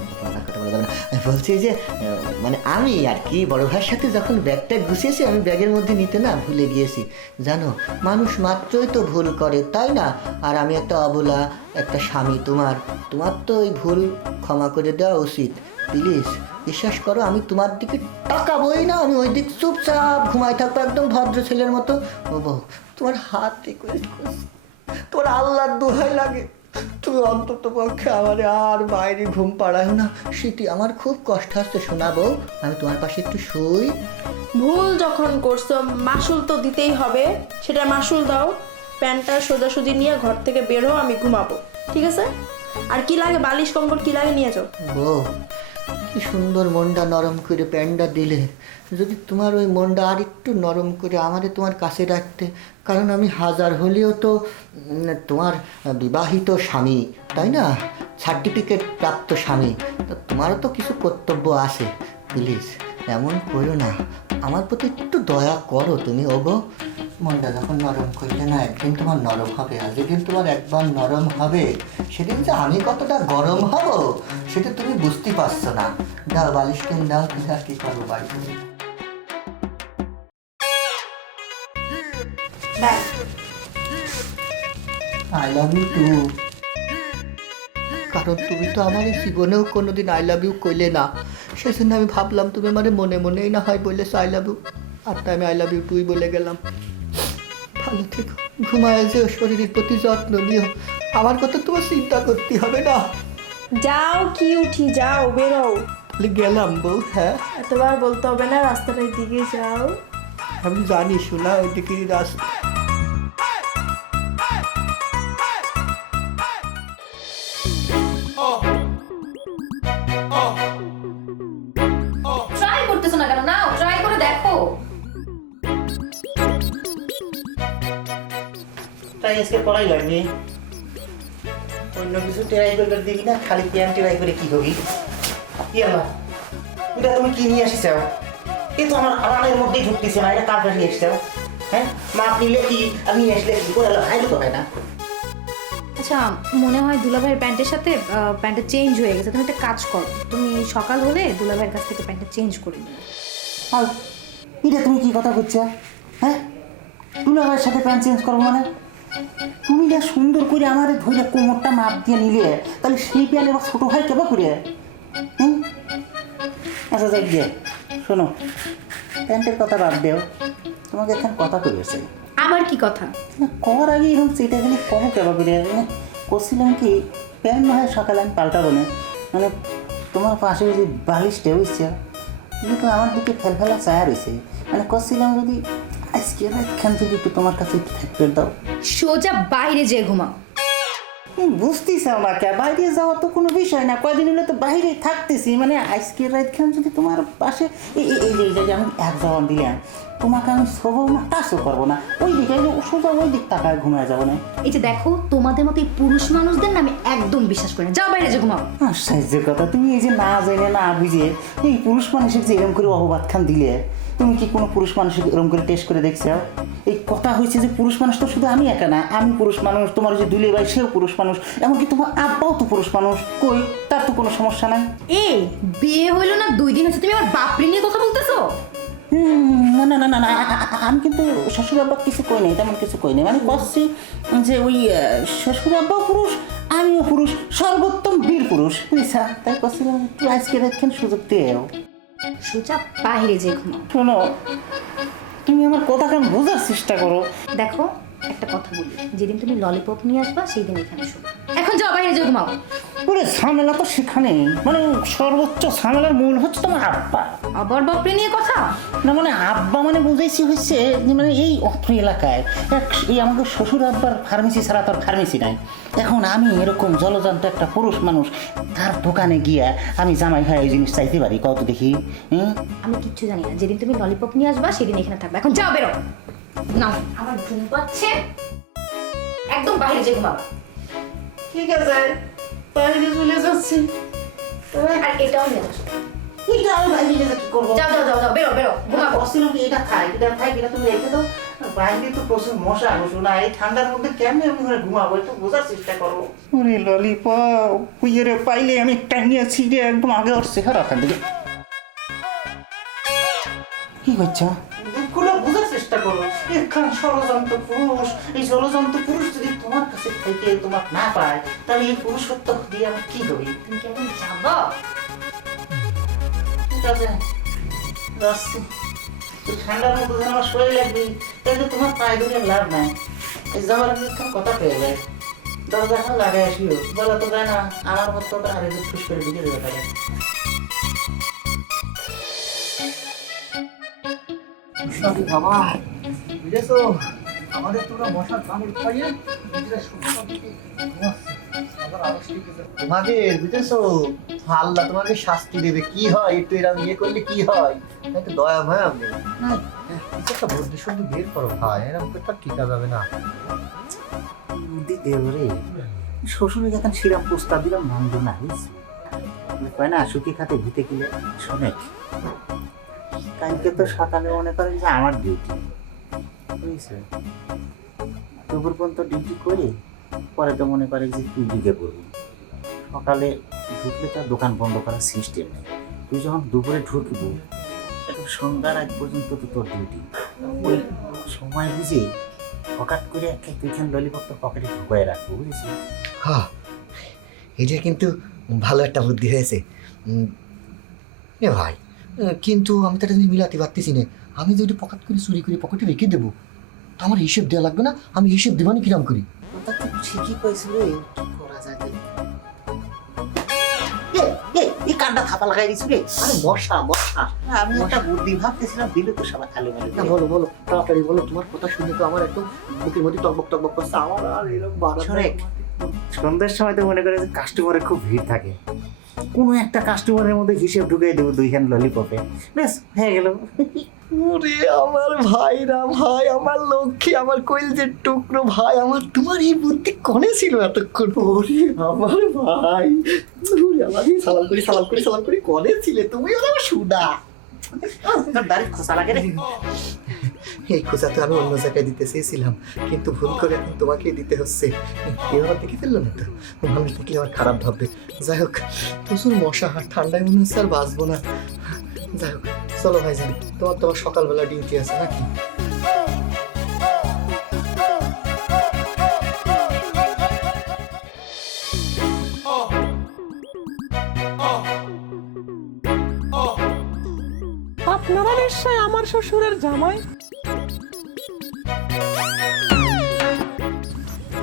কথা বলা যাবে না। আমি বলছি যে মানে আমি আর কি বড় ভাইয়ের সাথে যখন ব্যাগটা গুছিয়েছি আমি ব্যাগের মধ্যে নিতে না ভুলে গিয়েছি। জানো মানুষ মাত্রই তো ভুল করে, তাই না? আর আমি একটা অবলা, একটা স্বামী তোমার তো ওই ভুল ক্ষমা করে দেওয়া উচিত। প্লিজ বিশ্বাস করো, আমি তোমার দিকে তাকাবোই না, আমি ওই দিক চুপচাপ ঘুমাই থাকবো একদম ভদ্র ছেলের মতো। ও বউ, তোমার হাত রিকোয়েস্ট করছি, তোমার আল্লাহর দোহাই লাগে, তুমি অন্তত পক্ষে আমার আর বাইরে ঘুম পাড়ায় না। শীতে আমার খুব কষ্ট হচ্ছে শোনাবো, আমি তোমার পাশে একটু শুই। ভুল যখন করছো মাসুল তো দিতেই হবে, সেটা মাসুল দাও। প্যান্টটা সোজাসুজি নিয়ে ঘর থেকে বের হও, আমি ঘুমাবো, ঠিক আছে? আর কি লাগে, বালিশ কম্বল কি লাগে নিয়ে যাও। বউ, কি সুন্দর মনটা নরম করে প্যান্টটা দিলে। যদি তোমার ওই মনটা আর একটু নরম করে আমারে তোমার কাছে রাখতে, কারণ আমি হাজার হলেও তো তোমার বিবাহিত স্বামী, তাই না? সার্টিফিকেট প্রাপ্ত স্বামী, তা তোমারও তো কিছু কর্তব্য আছে। প্লিজ এমন করো না, আমার প্রতি একটু দয়া করো তুমি। ওগো, মনটা যখন নরম করলে না একদিন তোমার নরম হবে, আর যেদিন তোমার একবার নরম হবে সেদিন যে আমি কতটা গরম হব সেটা তুমি বুঝতে পারছো না। দাও বালিশ টেন দাও, তুমি আর কি করবো বাড়িতে। I love you too. কারণ তুমি তো আমার এই জীবনেও কোনোদিন আই লাভ ইউ কইলে না, সেজন্য আমি ভাবলাম তুমি মানে মনে মনেই না হয় বললেছো আই লাভ ইউ, আর তাই আমি আই লাভ ইউ টুই বলে গেলাম। ভালো থেকো, ঘুমায় যেও, শরীরের প্রতি যত্ন নিও, আমার কথা তোমার চিন্তা করতে হবে না। যাও কি উঠি, যাও বেরো। তাহলে গেলাম বউ। হ্যাঁ, এতবার বলতে হবে না, রাস্তাটার দিকে যাও। আমি জানি শোনা ওইদিকেই রাস্তা। ট্রাই করতেছো না কেন? নাও ট্রাই করে দেখো। তাই আজকে পড়াই লাগবে, অন্য কিছু ট্রাই করে দিবি না, খালি প্যান্ট ট্রাই করে কি করবি? ইয়াল্লা, এটা তুমি কি নিয়ে আসিস? এই তো আমার আরামের মধ্যেই ঢুকতেছে না, এটা কার কাছে নিয়ে এসছো? হ্যাঁ, মাপ নিলে কি আমি আসলে কি করে হাইলে তো হয় না। আচ্ছা, মনে হয় দুলাভাইয়ের প্যান্টের সাথে প্যান্টটা চেঞ্জ হয়ে গেছে। তুমি একটা কাজ করো, তুমি সকাল হলে দুলাভাইয়ের কাছ থেকে প্যান্টটা চেঞ্জ করে নিও। আর এটা তুমি কি কথা বলছো? হ্যাঁ, দুলাভাইয়ের সাথে প্যান্ট চেঞ্জ করবো মানে? তুমি যা সুন্দর করে আমার ধরে কোমরটা মাপ দিয়ে নিলে, তাহলে সেই প্যান্ট এবার ছোটো হয় কেবা করে? আচ্ছা যাই গিয়ে শোনো, প্যান্টের কথা বাদ দেও, তোমাকে এখন কথা করেছে। আবার কি কথা? কর আগে এরকম চেটে গেলে কমো কেবা করে? করছিলাম কি, প্যান্ট না হয় সকালে আমি পাল্টাবো না, মানে তোমার পাশে যদি বালিশটা বুঝছো, কিন্তু আমার দিকে ফেলফেলা চায়া রয়েছে, মানে করছিলাম যদি আজকে রাতখান যদি একটু তোমার কাছে একটু থাকতে দাও। সোজা বাইরে যেয়ে ঘুমাও। বুঝতেছ আমাকে, বাইরে যাওয়া তো কোনো বিষয় না, কয়দিন হলে তো বাইরে থাকতেছি, মানে আজকের রাতখান যদি তোমার পাশে এই যে আমি এক জবান দিলাম, তোমাকে আমি শোবো না, টাচও করবো না, ওই দিকে সোজা ওই দিক তাকায় ঘুমায় যাবো না। এই যে দেখো, তোমাদের মতো এই পুরুষ মানুষদের না আমি একদম বিশ্বাস করি না। যাও বাইরে যে ঘুমাও। আশ্চর্যের কথা, তুমি এই যে না জেনে না বুঝে এই পুরুষ মানুষের যে এরকম করে অপবাদ খান দিলে, তুমি কি কোনো পুরুষ মানুষের এরকম করে টেস্ট করে দেখছো? এই কথা হয়েছে যে পুরুষ মানুষ তো শুধু আমি একা না, আমি পুরুষ মানুষ, তোমার যে দুলে ভাই সেও পুরুষ মানুষ, এমনকি তোমার আব্বাও তো পুরুষ মানুষ, কই তার তো কোনো সমস্যা নাই। এই বিয়ে হইলো না 2 দিন হচ্ছে, তুমি আমার বাপরে নিয়ে কথা বলতেছো? না না না না না, আমি কিন্তু শ্বশুর আব্বা কিছু কই নাই, তেমন কিছু কই নাই, মানে বলছি যে ওই শ্বশুর আব্বাও পুরুষ, আমিও পুরুষ, সর্বোত্তম বীর পুরুষ, বুঝছা? তাই বলছিলাম একটু আজকে রাখেন সুযোগ দিয়েও। সোজা বাইরে যে ঘুমাও। শোনো, তুমি আমার কথা কেন বোঝার চেষ্টা করো। দেখো, একটা কথা বলি, যেদিন তুমি ললিপপ নিয়ে আসবা সেই দিন এখানে শোবো। এখন যাও বাইরে যে ঘুমাও। ওরে ঝামেলা তো সেখানে, মানে সর্বোচ্চ ঝামেলার মূল হচ্ছে তোমার আব্বা। আবার বাপরে নিয়ে কথা? না মানে আব্বা মানে বুঝাইছি হচ্ছে যে মানে এই অত্র এলাকায় এই আমাদের শ্বশুর আব্বার ফার্মেসি ছাড়া তো আর ফার্মেসি নাই। এখন আমি এরকম জলজান্ত একটা পুরুষ মানুষ, তার দোকানে গিয়া আমি জামাই হয় এই জিনিস চাইতে পারি? কত দেখি। আমি কিচ্ছু জানি না, যেদিন তুমি ললিপপ নিয়ে আসবা সেদিন এখানে থাকবে। এখন যাও বেরো। নাও, আমার ঘুম পাচ্ছে, একদম বাইরে যে ঘুমাবা। ঠিক আছে, বাইরে চলে যাচ্ছি। আর এটাও নিয়ে আসো। এটা আমি বাইরে গেলে কি করবো? যাও যাও যাও যাও, বেরো বেরো, ঘুমাবো। বসছিলাম কি এটা খাই, এটা খাই, এটা তুমি রেখে দাও, বাইরে তো প্রচুর মশা বসো না, এই ঠান্ডার মধ্যে কেমন এমনি করে ঘুমাবো একটু বোঝার চেষ্টা করো। ওরে ললিপপ কুইয়েরে পাইলে আমি টাইনিয়ে ছিঁড়ে একদম আগে ওর চেহারা ওখান থেকে। কি করছো? দিকগুলো বোঝার চেষ্টা করো। এখান ষড়যন্ত্র পুরুষ, এই ষড়যন্ত্র পুরুষ যদি তোমার কাছে থেকে তোমার না পায় তাহলে এই পুরুষত্ব দিয়ে আমার কি হবে? তুমি কেমন যাবো? ঠিক আছে যাচ্ছি। এই ঠান্ডার মধ্যে যেন আমার শরীর লাগবে, তাহলে তোমার পায়ে ধরে লাভ নাই। এই যাওয়ার আগে একটু কথা পেয়ে যায়, দরজা এখন লাগাই আসিও, বলা তো যায় না আমার মতো তো আরেক ফুস করে ঢুকে দেবে তাহলে। বাবা বুঝেছো, আমাদের তোমরা মশার কামড় পাইয়ে তোমাকে বুঝেছো, আল্লাহ তোমাকে শাস্তি দেবে। কি হয় একটু এরকম ইয়ে করলে কি হয়, একটু দয়া ভয়া একটা বুদ্ধি শুদ্ধি বের করো ভাই, এরকম তো টিকা যাবে না। বুদ্ধি দেব রে, শ্বশুরে যখন সিরাম প্রস্তাব দিলাম মন্দ না বুঝছি, কয় না সুখী খাতে ভিতে কিলে শোনেক। কালকে তো সকালে মনে করেন যে আমার ডিউটি বুঝছে, দুপুর পর্যন্ত ডিউটি করে পরে তো মনে করে যে তুই দিকে পড়বি। সকালে ঢুকলে তার দোকান বন্ধ করার সিস্টেম নেই, তুই যখন দুপুরে ঢুকবি এখন সন্ধ্যার আগ পর্যন্ত তো তোর ডিউটি। ওই সময় বুঝে হঠাৎ করে একটা দুইখান ললিপপ তো পকেটে ঢুকাই রাখবো বুঝেছি। হ্যাঁ এটা কিন্তু ভালো একটা বুদ্ধি হয়েছে এ ভাই, কিন্তু আমি তো এটা মিলাতে পারতেছি না। আমি যদি পকেট করে চুরি করে পকেটে রেখে দেবো, তো আমার হিসেব দেওয়া লাগবে না? আমি হিসেব দেবানি কিরাম করি? ওটা তো ঠিকই কইছিল, কি করা যায় তাই? এই কানটা থাপা লাগাই দিছি রে। আরে মশা মশা, আমি একটা বুদ্ধি ভাবতেছিলাম, দিলে তো সবাই খালি মারি। না বলো বলো তাড়াতাড়ি বলো, তোমার কথা শুনে তো আমার একদম বুকের মধ্যে টকবক টকবক করছে। আমার আর এরকম শোনেক, সন্ধ্যার সময় তো মনে করে যে কাস্টমারের খুব ভিড় থাকে, কোনো একটা কাস্টমারের মধ্যে হিসেব ঢুকিয়ে দেবো দুইখান ললিপপে, বেশ হয়ে গেল। ওরে আমার ভাইরা ভাই, আমার লক্ষ্মী, আমার কইলজের টুকরো ভাই, আমার তোমার এই বুদ্ধি কনে ছিল এতক্ষণ? ওরে আমার ভাই, ওরে আমার সালাম করি সালাম করি সালাম করি, কনে ছিলে তুমি? ওরে আমার সুদা, তোর দাড়ি খোসা লাগে রে। এই খোঁজা তো আমি অন্য জায়গায় দিতে চেয়েছিলাম, কিন্তু ভুল করে এখন তোমাকেই দিতে হচ্ছে। কেউ আমার দেখে ফেললো না তো? মানুষ দেখলে আমার খারাপ ভাববে। যাই হোক, প্রচুর মশা, আর ঠান্ডায় মনে হচ্ছে আর বাঁচবো না। যাই হোক চলো ভাইজান, তোমার সকালবেলা ডিউটি আছে নাকি? আপনারা নিশ্চয় আমার শ্বশুরের জামাই।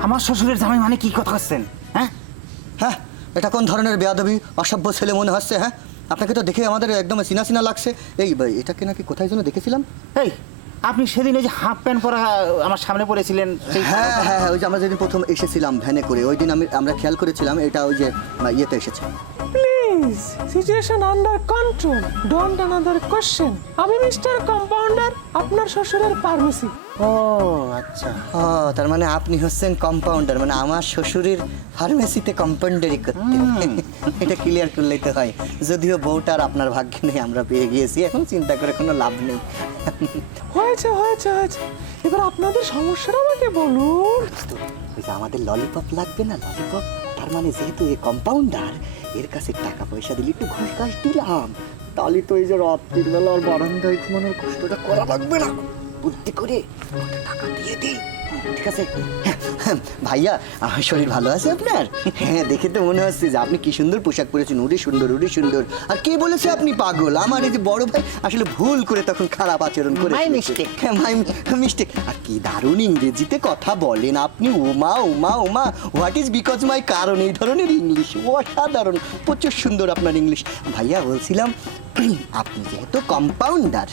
আমার শ্বশুরের জামাই মানে কি কথা করছেন? হ্যাঁ হ্যাঁ, এটা কোন ধরনের বেয়াদবি, অসভ্য ছেলে মনে হচ্ছে? হ্যাঁ, আপনাকে তো দেখে আমাদের একদম চিনা চিনা লাগছে। এই এটাকে নাকি কোথায় যেন দেখেছিলাম। এই আপনি সেদিন ওই যে হাফ প্যান্ট পরা আমার সামনে পড়েছিলেন। হ্যাঁ হ্যাঁ হ্যাঁ, ওই যে আমরা যেদিন প্রথম এসেছিলাম ভ্যানে করে, ওই দিন আমরা খেয়াল করেছিলাম এটা ওই যে ইয়েতে এসেছে। Please, situation under control, don't another question. আমি মিস্টার কম্পাউন্ডার, আপনার শ্বশুরের ফার্মেসি। ও আচ্ছা, ও তার মানে আপনি হচ্ছেন কম্পাউন্ডার, মানে আমার শ্বশুরের ফার্মেসিতে কম্পাউন্ডারি করতে। এটা ক্লিয়ার করলেই তো হয়। যদিও বউটার আপনার ভাগ্যে নেই, আমরা পেয়ে গিয়েছি, এখন চিন্তা করে কোনো লাভ নেই। হয়েছে হয়েছে হয়েছে, এবার আপনাদের সমস্যাটা আমাকে বলুন। তো ওই যে আমাদের ললিপপ লাগবে না, ললিপপ, তার মানে যেহেতু এই কম্পাউন্ডার, এর কাছে টাকা পয়সা দিলে একটু ঘুষ ঘাস দিলাম, তাহলে তো এই যে রাত্রির বেলা আর বারান্দায় ঘুমানোর কষ্টটা করা লাগবে না। বুদ্ধি করে টাকা দিয়ে দিই, ঠিক আছে? ভাইয়া, আমার শরীর ভালো আছে আপনার? হ্যাঁ, দেখে তো মনে হচ্ছে যে আপনি কি সুন্দর পোশাক পরেছেন, উড়ি সুন্দর উড়ি সুন্দর। আর কে বলেছে আপনি পাগল? আমার এই যে বড় ভাই আসলে ভুল করে তখন খারাপ আচরণ করে। My mistake. হ্যাঁ, মাই মিস্টেক। আর কি দারুণ ইংরেজিতে কথা বলেন আপনি, Uma Uma Uma, what is because my, কারণ এই ধরনের ইংলিশ অসাধারণ, প্রচুর সুন্দর আপনার ইংলিশ। ভাইয়া বলছিলাম, আপনি যেহেতু কম্পাউন্ডার,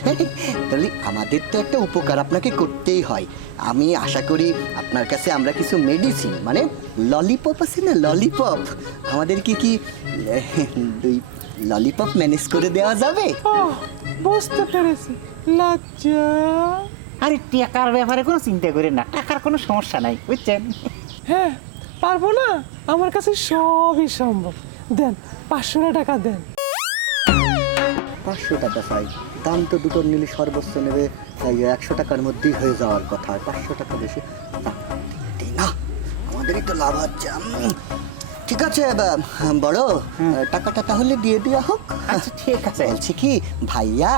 তাহলে আমাদের তো একটা উপকার আপনাকে করতেই হয়। আমি আশা করি আপনার কাছে আমরা কিছু মেডিসিন, মানে ললিপপ আছে না, ললিপপ, আমাদেরকে কি দুই ললিপপ ম্যানেজ করে দেওয়া যাবে? বুঝতে পেরেছি, লজ্জা। আরে টাকার ব্যাপারে কোনো চিন্তা করেন না, টাকার কোনো সমস্যা নাই বুঝছেন। হ্যাঁ, পারবো না, আমার কাছে সবই সম্ভব। দেন 500 টাকা দেন। 500 টাকা চাই। দাম তো দুটোর নিলে সর্বোচ্চ নেবে, তাই 100 টাকার মধ্যেই হয়ে যাওয়ার কথা। আর 500 টাকা বেশি না, আমাদেরই তো লাভ হচ্ছে। ঠিক আছে বড়, টাকাটা তাহলে দিয়ে দেওয়া হোক। আচ্ছা ঠিক আছে। বলছি কি ভাইয়া,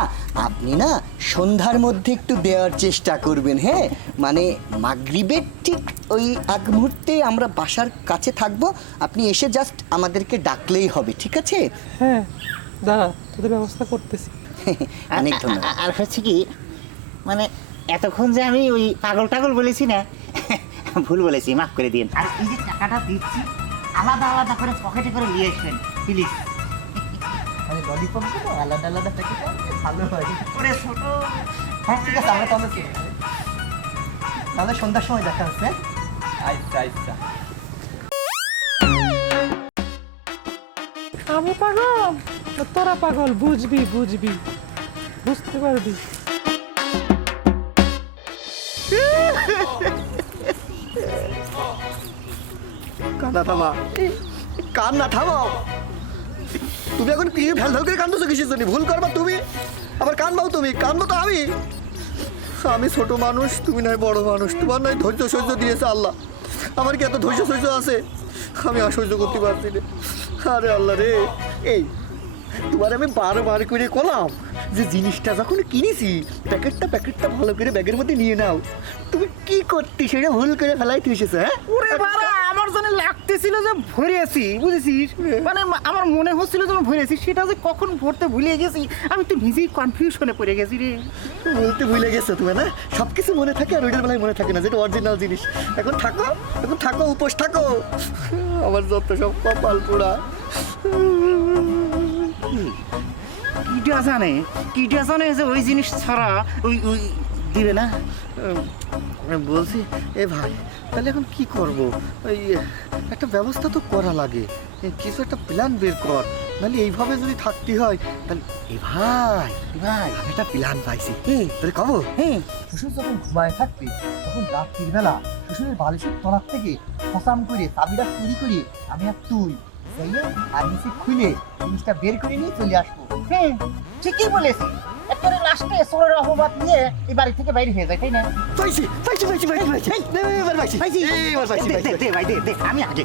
আপনি না সন্ধ্যার মধ্যে একটু দেওয়ার চেষ্টা করবেন। হ্যাঁ, মানে মাগরিবের ঠিক ওই আগ মুহূর্তে আমরা বাসার কাছে থাকবো, আপনি এসে জাস্ট আমাদেরকে ডাকলেই হবে, ঠিক আছে? হ্যাঁ দাঁড়া, তোদের ব্যবস্থা করতেছি। অনেক ধন্যবাদ। আর হচ্ছে কি, মানে এতক্ষণ যে আমি ওই পাগল টাগল বলেছি না, ভুল বলেছি, মাফ করে দিন। আর এই যে টাকাটা দিচ্ছি, আলাদা আলাদা করে পকেটে করে নিয়ে আসবেন প্লিজ। মানে ললিপপ গুলো আলাদা আলাদা প্যাকেট ভালো হয়। ওরে ছোট, হ্যাঁ ঠিক আছে, আমরা তাহলে সন্ধ্যার সময় দেখা হচ্ছে। আচ্ছা আচ্ছা। আমি পাগল, তোরা পাগল, বুঝবি বুঝবি, বুঝতে পারবি। কান্না থামা, কান্না থামাও। তুমি এখন কি ফেল ফেল করে কান্দছো কিসের জন্য? ভুল করবা তুমি, আবার কানবাও তুমি, কানবো তো আমি। আমি ছোট মানুষ, তুমি নয় বড় মানুষ, তোমার নয় ধৈর্য সহ্য দিয়েছে আল্লাহ, আমার কি এত ধৈর্য সহ্য আছে? আমি আর সহ্য করতে পারছি না। আরে আল্লাহ রে, এই তোমার আমি বারবার করে কলাম যে জিনিসটা যখন কিনেছি প্যাকেটটা ভালো করে ব্যাগের মধ্যে নিয়ে নাও। তুমি কি করতে সেটা ভুল করে ফেলাই তুইছেছে। হ্যাঁ ওরে বাবা, আমার জানে লাগতেছিল যে ভরেছি, বুঝেছিস? মানে আমার মনে হচ্ছিল যে আমি ভরেছি, সেটা যে কখন ভরতে ভুলে গেছি, আমি তো নিজেই কনফিউশনে পড়ে গেছি রে। বলতে ভুলে গেছো তুমি না? সব কিছু মনে থাকে আর ওইটার বেলায় মনে থাকে না, যেটা অরিজিনাল জিনিস। এখন থাকো, উপোস থাকো। আমার যত সব কপাল পোড়া। কিটা জানে যে ওই জিনিস ছাড়া ওই দিবে না। আমি বলছি এ ভাই, তাহলে এখন কি করব? ওই একটা ব্যবস্থা তো করা লাগে, কিছু একটা প্ল্যান বের কর, নাহলে এইভাবে যদি থাকতে হয় তাহলে। ভাই আমি একটা প্ল্যান পাইছি, তোরে কব? শ্বশুর যখন ঘুমায় থাকবে তখন রাত্রির বেলা শ্বশুরের বালিশের তলার থেকে ফসাম করে চাবিটা চুরি করে আমি আর তুই আর নিচে খুলে জিনিসটা বের করে নিয়ে চলে আসবো। ঠিকই বলেছি, একেবারে লাস্টে সোরের অপবাদ নিয়ে এই বাড়ি থেকে বাইরে হয়ে যায়, তাই না? পাইছি। দে, আমি আগে।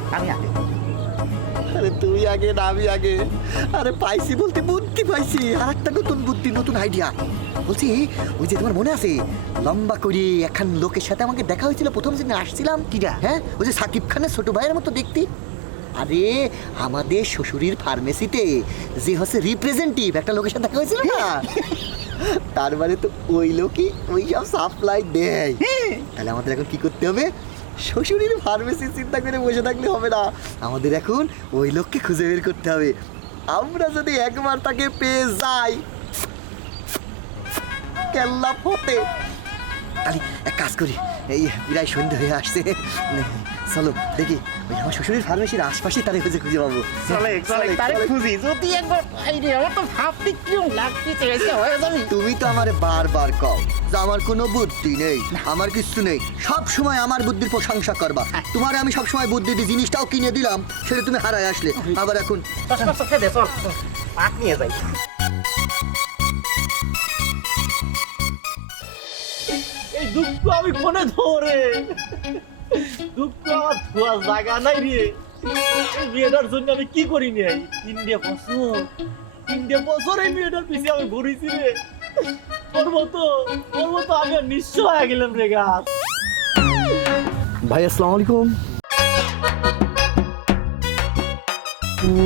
আরে তুই আগে না আমি আগে? আরে পাইছি বলতে বুদ্ধি পাইছি, আর একটা নতুন বুদ্ধি, নতুন আইডিয়া। বলছি ওই যে তোমার মনে আছে লম্বা করে একখান লোকের সাথে আমাকে দেখা হয়েছিল প্রথম দিন আসছিলাম? কিরা? হ্যাঁ, ওই যে সাকিব খানের ছোট ভাইয়ের মতো দেখতি। আরে আমাদের শ্বশুরের ফার্মেসিতে যে হচ্ছে রিপ্রেজেন্টেটিভ একটা লোকের সাথে দেখা হয়েছিল না? তার মানে তো ওই লোকই ওই সব সাপ্লাই দেয়। তাহলে আমাদের এখন কি করতে হবে? শ্বশুরের ফার্মেসি চিন্তা করে বসে থাকলে হবে না, আমাদের এখন ওই লোককে খুঁজে বের করতে হবে। আমরা যদি একবার তাকে পেয়ে যাই, কেল্লা ফতে। তাহলে এক কাজ করি, এই প্রায় সন্ধ্যে হয়ে আসছে, চলো দেখি ওই আমার শ্বশুরের ফার্মেসির আশপাশে তারে খুঁজে পাবো। তারে খুঁজি, যদি একবার বাইরে আমার তো ভাবতে কিরম লাগতেছে, হয়ে যাবে। তুমি তো আমারে বারবার কও যে আমার কোনো বুদ্ধি নেই, আমার কিছু নেই, সব সময় আমার বুদ্ধির প্রশংসা করবা। তোমার আমি সব সময় বুদ্ধি দিয়ে জিনিসটাও কিনে দিলাম, সেটা তুমি হারায় আসলে। আবার এখন চল পাক নিয়ে যাই। এই দুঃখ আমি কোনে ধরে, দুঃখ আমার ধোয়া জায়গা নাই রে। এই মেয়েটার জন্য আমি কি করি নাই? 3 বছর এই মেয়েটার পিছিয়ে আমি ঘুরেছি রে। ওর মতো আমি আর নিঃস্ব হয়ে গেলাম রে গাছ। ভাই আসসালামু আলাইকুম।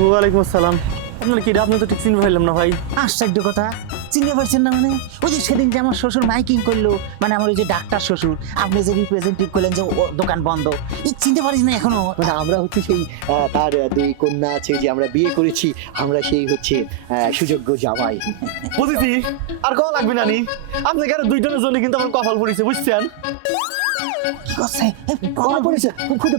ওয়ালাইকুম আসসালাম। আপনার কি? আপনি তো ঠিক চিনতে পারলাম না ভাই। আশ্চর্য কথা, চিনতে পারছেন না? মানে ওই যে সেদিন যে আমার শ্বশুর মাইকিং করলো, মানে আমার ওই যে ডাক্তার শ্বশুর, আপনি যে রিপ্রেজেন্টেটিভ করলেন যে দোকান বন্ধ, এই চিনতে পারিস না এখনো? মানে আমরা হচ্ছে সেই তার 2 কন্যা আছে যে আমরা বিয়ে করেছি, আমরা সেই হচ্ছে সুযোগ্য জামাই। বুঝেছি, আর কল লাগবে না নি। আপনি কেন 2 জনের জন্য কিন্তু আমার কপাল পড়েছে, বুঝছেন? কি করছে? কপাল পড়েছে, খুদে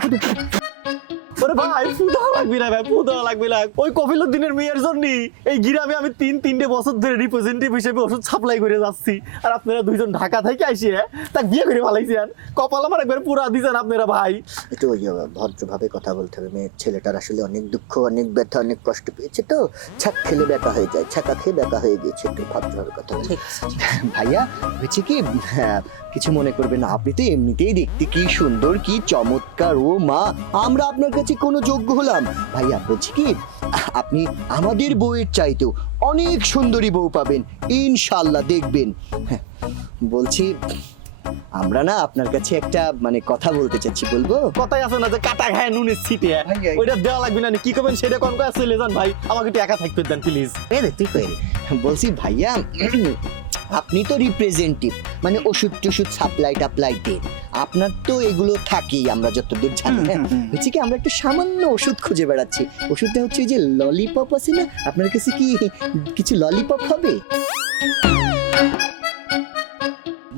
ওরে ভাই ফুটা লাগবে না ভাই, ফুটা লাগবে না। ওই কফিলুদ্দিনের মেয়ের জন্য এই গ্রামে আমি 3 বছর ধরে রিপ্রেজেন্টেটিভ হিসেবে ওষুধ সাপ্লাই করে যাচ্ছি, আর আপনারা দুইজন ঢাকা থেকে আসিয়ে তাকে বিয়ে করে ফেলাইছেন। কপাল আমার একবার পুরা দিয়েছেন আপনারা ভাই। একটু ওই ভদ্রভাবে কথা বলতে হবে। মেয়ের ছেলেটার আসলে অনেক দুঃখ, অনেক ব্যথা, অনেক কষ্ট পেয়েছে, তো ছাক খেলে ব্যথা হয়ে যায়, ছাকা খেয়ে ব্যথা হয়ে গেছে। একটু ভদ্রভাবে কথা বলতে ভাইয়া। হয়েছে কি, কিছু মনে করবে না, আপনি তো এমনিতেই দেখতে কি সুন্দর, কি চমৎকার। ও মা, আমরা আপনার কাছে কোনো যোগ্য হলাম? ভাইয়া বলছি কি, আপনি আমাদের বউয়ের চাইতেও অনেক সুন্দরী বউ পাবেন ইনশাল্লাহ, দেখবেন। বলছি আমরা না আপনার কাছে একটা মানে কথা বলতে চাচ্ছি, বলবো? কথাই আছে না যে কাটা খায় নুনের ছিটে, ওইটা দেওয়া লাগবে না। কি করবেন সেটা কোন কাজ চলে যান ভাই, আমাকে একটু একা থাকতে দেন প্লিজ। তুই বলছি ভাইয়া, আপনি তো রিপ্রেজেন্টেটিভ, মানে ওষুধ টষুধ সাপ্লাই টাপ্লাই দেন, আপনার তো এগুলো থাকেই আমরা যতদূর জানি। হচ্ছে কি, আমরা একটা সামান্য ওষুধ খুঁজে বেড়াচ্ছি। ওষুধটা হচ্ছে ওই যে ললিপপ আছে না, আপনার কাছে কি কিছু ললিপপ হবে?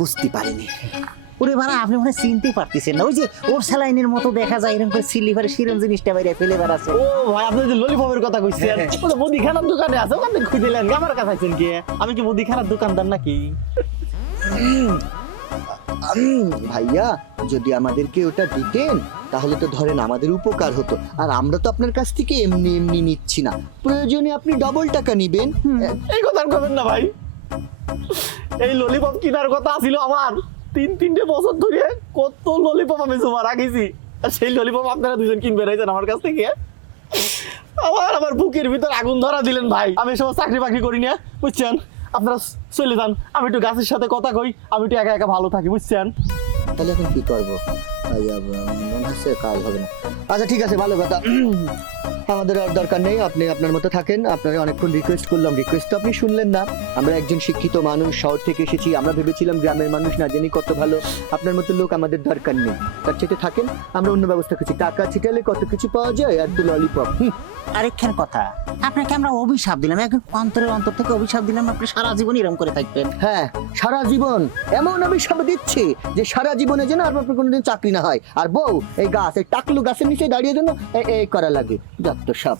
বুঝতে পারিনি। ওরে বাড়া, আপনি মনে চিনতে পারতেছেন না, ওই যে ওর স্যালাইনের মতো দেখা যায় এরকম করে সিলিভার সিরম জিনিসটা বাইরে ফেলে বেড়াচ্ছে। ও ভাই, আপনি যে ললিপপের কথা কইছেন, ওটা মুদিখানার দোকানে আছে, ওখানে খুঁজেলেন, আমার কাছে আছেন কি? আমি কি মুদিখানার দোকানদার নাকি? ভাইয়া, যদি আমাদেরকে ওটা দিতেন তাহলে তো ধরেন আমাদের উপকার হতো, আর আমরা তো আপনার কাছ থেকে এমনি এমনি নিচ্ছি না, প্রয়োজনে আপনি ডবল টাকা নিবেন। এই কথা আর করবেন না ভাই। এই ললিপপ কেনার কথা ছিল আমার, 3 বছর ধরে কত ললিপপ আমি জমা রাখিছি, আর সেই ললিপপ আপনারা দুজন কিনবে রাখছেন আমার কাছ থেকে। আমার বুকের ভিতর আগুন ধরা দিলেন ভাই। আমি সব চাকরি বাকরি করি না, বুঝছেন? আপনারা চলে যান, আমি একটু গাছের সাথে কথা কই, আমি একটু একা একা ভালো থাকি, বুঝছেন? তাহলে এখন কি করবো? মনে হচ্ছে কাজ হবে না। আচ্ছা ঠিক আছে, ভালো কথা, আমাদের আর দরকার নেই, আপনি আপনার মতো থাকেন। আপনাকে অনেকক্ষণ রিকোয়েস্ট করলাম, রিকোয়েস্ট তো আপনি শুনলেন না। আমরা একজন শিক্ষিত মানুষ, শহর থেকে এসেছি, আমরা ভেবেছিলাম গ্রামের মানুষ না জানি কত ভালো। আপনার মতো লোক আমাদের দরকার নেই, তার চেয়ে থাকেন, আমরা অন্য ব্যবস্থা করছি। টাকা ছিটালে কত কিছু পাওয়া যায়, আর তো ললিপপ। আরেকখান কথা, আপনাকে আমরা অভিশাপ দিলাম, এখন অন্তরের অন্তর থেকে অভিশাপ দিলাম, আপনি সারা জীবন এরকম করে থাকবেন। হ্যাঁ, সারা জীবন এমন অভিশাপ দিচ্ছি যে সারা জীবনে যেন আপনার কোনোদিন চাকরি না হয়। আর বউ, এই গাছ, এই টাকলু গাছের নিচে দাঁড়িয়ে যেন এই করা লাগে, যত সব।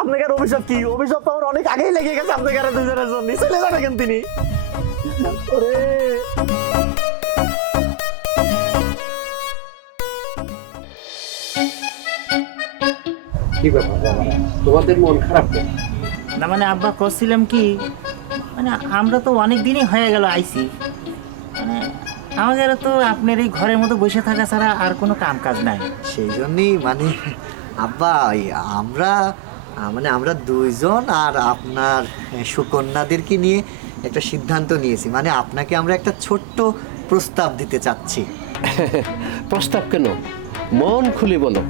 আপনাকে অভিশাপ কি? অভিশাপ তো আমার অনেক আগেই লেগে গেছে আপনাকে দুজনের জন্য। চলে যান এখন তিনি। কি ব্যাপার তোমাদের মন খারাপ কেন? না মানে আব্বা করছিলাম কি, মানে আমরা তো অনেক দিনই হয়ে গেল আইছি, মানে আমাদের তো আপনার এই ঘরের মতো বসে থাকা ছাড়া আর কোনো কাম কাজ নাই। সেই জন্যই মানে আব্বা, আমরা দুইজন আর আপনার সুকন্যাদেরকে নিয়ে একটা সিদ্ধান্ত নিয়েছি, মানে আপনাকে আমরা একটা ছোট্ট প্রস্তাব দিতে চাচ্ছি। প্রস্তাব কেন? মন খুলে বলো।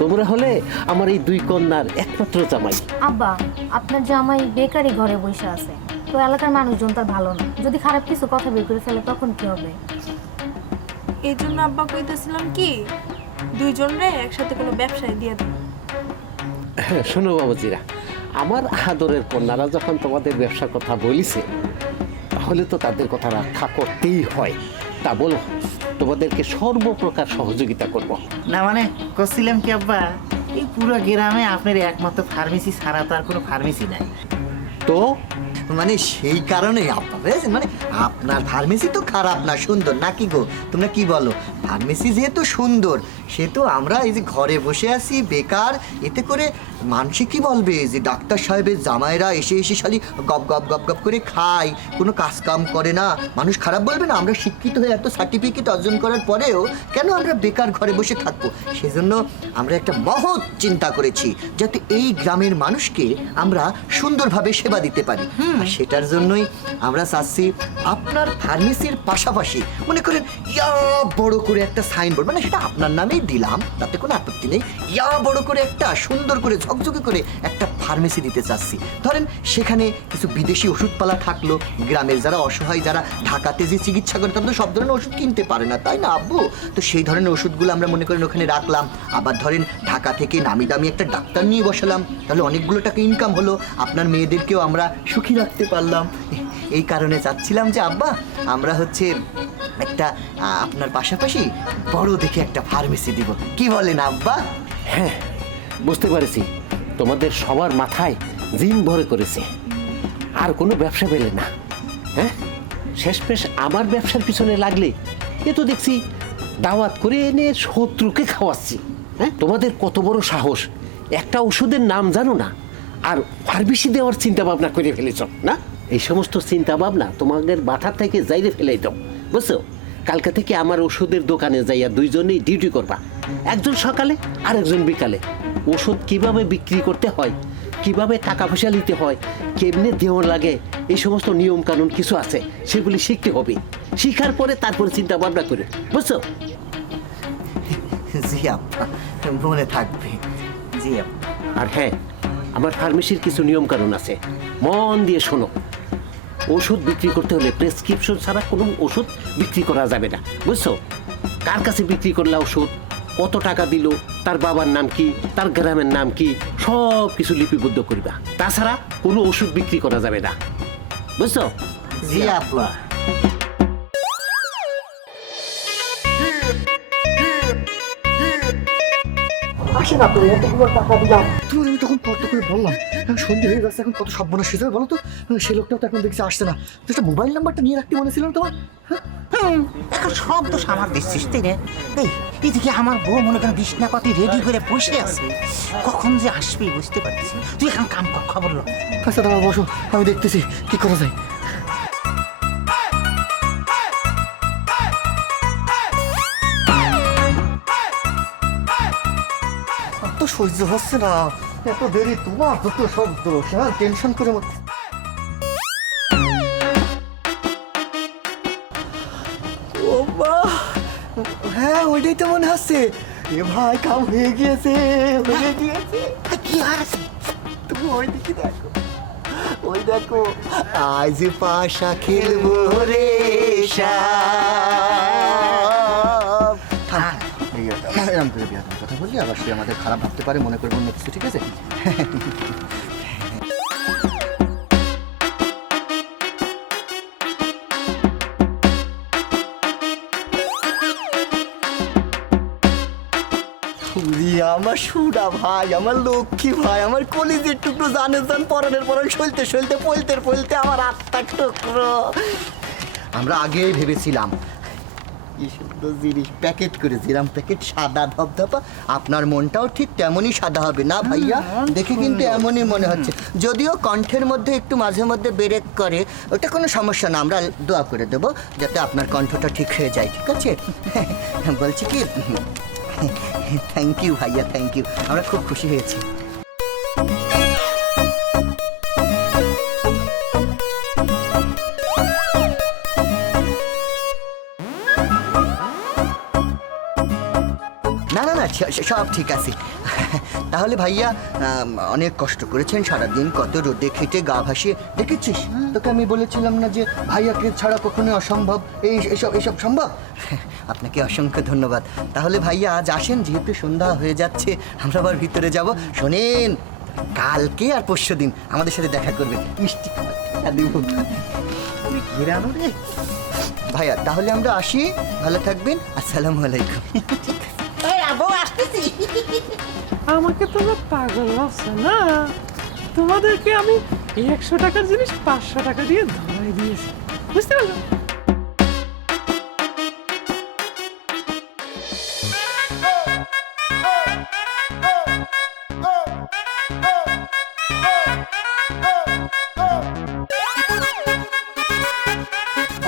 তোমরা হলে আমার এই 2 কন্যার একমাত্র জামাই। আব্বা, আপনার জামাই বেকারি ঘরে বসে আছে, তো এলাকার মানুষজন তার ভালো না, যদি খারাপ কিছু কথা বের করে ফেলে তখন কি হবে? এই জন্য আব্বা কইতেছিলাম কি, দুইজনরে একসাথে কোনো ব্যবসায় দিয়ে দেব। শোনো বাবুজিরা, আমার আদরের কন্যারা যখন তোমাদের ব্যবসার কথা বলিছে, তাহলে তো তাদের কথা রক্ষা করতেই হয়। তা বলো, তোমাদেরকে সর্বপ্রকার সহযোগিতা করব। না মানে করছিলাম কি আব্বা, এই পুরো গ্রামে আপনার একমাত্র ফার্মেসি ছাড়া তো আর কোনো ফার্মেসি নাই। তো মানে সেই কারণেই আব্বা, বুঝেছেন, মানে আপনার ফার্মেসি তো খারাপ না, সুন্দর নাকি গো? তোমরা কি বলো? ফার্মেসি যেহেতু সুন্দর, সেহেতু আমরা এই যে ঘরে বসে আছি বেকার, এতে করে মানুষে কি বলবে যে ডাক্তার সাহেবের জামাইরা এসে এসে শালি গপ গপ গপ গপ করে খায়, কোনো কাজ কাম করে না, মানুষ খারাপ বলবে না? আমরা শিক্ষিত হয়ে এত সার্টিফিকেট অর্জন করার পরেও কেন আমরা বেকার ঘরে বসে থাকবো? সেজন্য আমরা একটা মহৎ চিন্তা করেছি, যাতে এই গ্রামের মানুষকে আমরা সুন্দরভাবে সেবা দিতে পারি। আর সেটার জন্যই আমরা চাচ্ছি আপনার ফার্মেসির পাশাপাশি মনে করেন ইয়া বড় করে একটা সাইনবোর্ড, মানে সেটা আপনার নামেই দিলাম, তাতে কোনো আপত্তি নেই, ইয়া বড় করে একটা সুন্দর করে ঝকঝকে করে একটা ফার্মেসি দিতে চাচ্ছি। ধরেন সেখানে কিছু বিদেশি ওষুধপালা থাকলো, গ্রামের যারা অসহায়, যারা ঢাকাতে যে চিকিৎসা করে তারা তো সব ধরনের ওষুধ কিনতে পারে না, তাই না আব্বু? তো সেই ধরনের ওষুধগুলো আমরা মনে করেন ওখানে রাখলাম। আবার ধরেন ঢাকা থেকে নামি দামি একটা ডাক্তার নিয়ে বসালাম, তাহলে অনেকগুলো টাকা ইনকাম হলো, আপনার মেয়েদেরকেও আমরা সুখী রাখতে পারলাম। এই কারণে চাচ্ছিলাম যে আব্বা, আমরা একটা আপনার পাশাপাশি বড় দেখে একটা ফার্মেসি দিব, কি বলেন আব্বা? হ্যাঁ, বুঝতে পেরেছি তোমাদের সবার মাথায় জিন ভরে করেছে, আর কোনো ব্যবসা পেলে না। হ্যাঁ, শেষমেশ আমার ব্যবসার পিছনে লাগলে এ তো দেখছি দাওয়াত করে এনে শত্রুকে খাওয়াচ্ছি। হ্যাঁ, তোমাদের কত বড় সাহস, একটা ওষুধের নাম জানো না আর ফার্মেসি দেওয়ার চিন্তা ভাবনা করে ফেলেছ না? এই সমস্ত চিন্তা ভাবনা তোমাদের মাথার থেকে যাইরে ফেলাই দাও, বুঝছো? কালকে থেকে আমার ওষুধের দোকানে যাইয়া দুইজনেই ডিউটি করবা, একজন সকালে আর একজন বিকালে। ওষুধ কিভাবে বিক্রি করতে হয়, কিভাবে টাকা পয়সা নিতে হয়, কেমনে দেওয়া লাগে, এই সমস্ত নিয়ম কানুন কিছু আছে, সেগুলি শিখতে হবে। শিখার পরে তারপরে চিন্তা ভাবনা করে, বুঝছো? জি আব্বা, মনে থাকবে। জি আব্বা। আর হ্যাঁ, আমার ফার্মেসির কিছু নিয়ম কানুন আছে, মন দিয়ে শোনো। ওষুধ বিক্রি করতে হলে প্রেসক্রিপশন ছাড়া কোনো ওষুধ বিক্রি করা যাবে না, বুঝছো? কার কাছে বিক্রি করলা ওষুধ, কত টাকা দিল, তার বাবার নাম কি, তার গ্রামের নাম কি, সব কিছু লিপিবদ্ধ করবা। তাছাড়া কোনো ওষুধ বিক্রি করা যাবে না, বুঝছো? জি আব্বা। আসেন আপনি, এতগুলো টাকা দিলাম, তুমি আমি তখন কত করে বললাম, সন্ধে হয়ে যাচ্ছে, এখন কত সর্বনাশ হয়েছে বলো তো। সেই লোকটাও তো এখন দেখছি আসছে না, তো একটা মোবাইল নাম্বারটা নিয়ে রাখতে বলেছিলাম তোমার। এখন সব দোষ আমার দিচ্ছিস তুই রে। এই এদিকে আমার বউ মনে করেন বিছনাপাতি রেডি করে বসে আছে, কখন যে আসবি বুঝতে পারছিস না। তুই এখন কাম কর, খবর লো। আচ্ছা দাঁড়া, বসো, আমি দেখতেছি কি করা যায়। তো সহ্য হচ্ছে না, এত দেরি তোমার দুটো সব দোষ, হ্যাঁ টেনশন করে মধ্যে। ও মা, হ্যাঁ ওইটাই তো মনে হচ্ছে। এ ভাই, কাম হয়ে গিয়েছে, হয়ে গিয়েছে। কি আছে তুমি ওই দিকে দেখো, ওই দেখো, আজ পাশা খেলবো রে শাম। এরকম করে বিয়ার কথা বললি আবার সে আমাদের খারাপ ভাবতে পারে, মনে করবো অন্য কিছু, ঠিক আছে? আমার সুরা ভাই, আমার লক্ষ্মী ভাই, আমার কলিজের টুকরো, জানে জান পরানের পরান, সলতে সলতে পলতে পলতে আমার আত্মার টুকরো। আমরা আগেই ভেবেছিলাম কি সুন্দর জিনিস প্যাকেট করেছিলাম, প্যাকেট সাদা ধবধবা, আপনার মনটাও ঠিক তেমনই সাদা হবে না ভাইয়া? দেখে কিন্তু এমনই মনে হচ্ছে, যদিও কণ্ঠের মধ্যে একটু মাঝে মধ্যে ব্রেক করে, ওটা কোনো সমস্যা না, আমরা দোয়া করে দেবো যাতে আপনার কণ্ঠটা ঠিক হয়ে যায়, ঠিক আছে? বলছি কি, থ্যাংক ইউ ভাইয়া, থ্যাংক ইউ, আমরা খুব খুশি হয়েছি। না না না, সব ঠিক আছে। তাহলে ভাইয়া, অনেক কষ্ট করেছেন সারাদিন, কত রোদে খেটে গা ভাসিয়ে, দেখেছিস তোকে আমি বলেছিলাম না যে ভাইয়াকে ছাড়া কখনোই অসম্ভব, এইসব সম্ভব। আপনাকে অসংখ্য ধন্যবাদ। তাহলে ভাইয়া আজ আসেন, যেহেতু সন্ধ্যা হয়ে যাচ্ছে, আমরা আবার ভিতরে যাব। শোনেন, কালকে আর পরশু দিন আমাদের সাথে দেখা করবে, মিষ্টি খাবার দেব। ঘেরানো রে ভাইয়া, তাহলে আমরা আসি, ভালো থাকবেন, আসসালামু আলাইকুম। আমাকে তোমরা পাগল ভাবছো না? তোমাদেরকে আমি 100 টাকার জিনিস 500 টাকা দিয়ে ধরাই দিয়েছি, বুঝতে পারলো?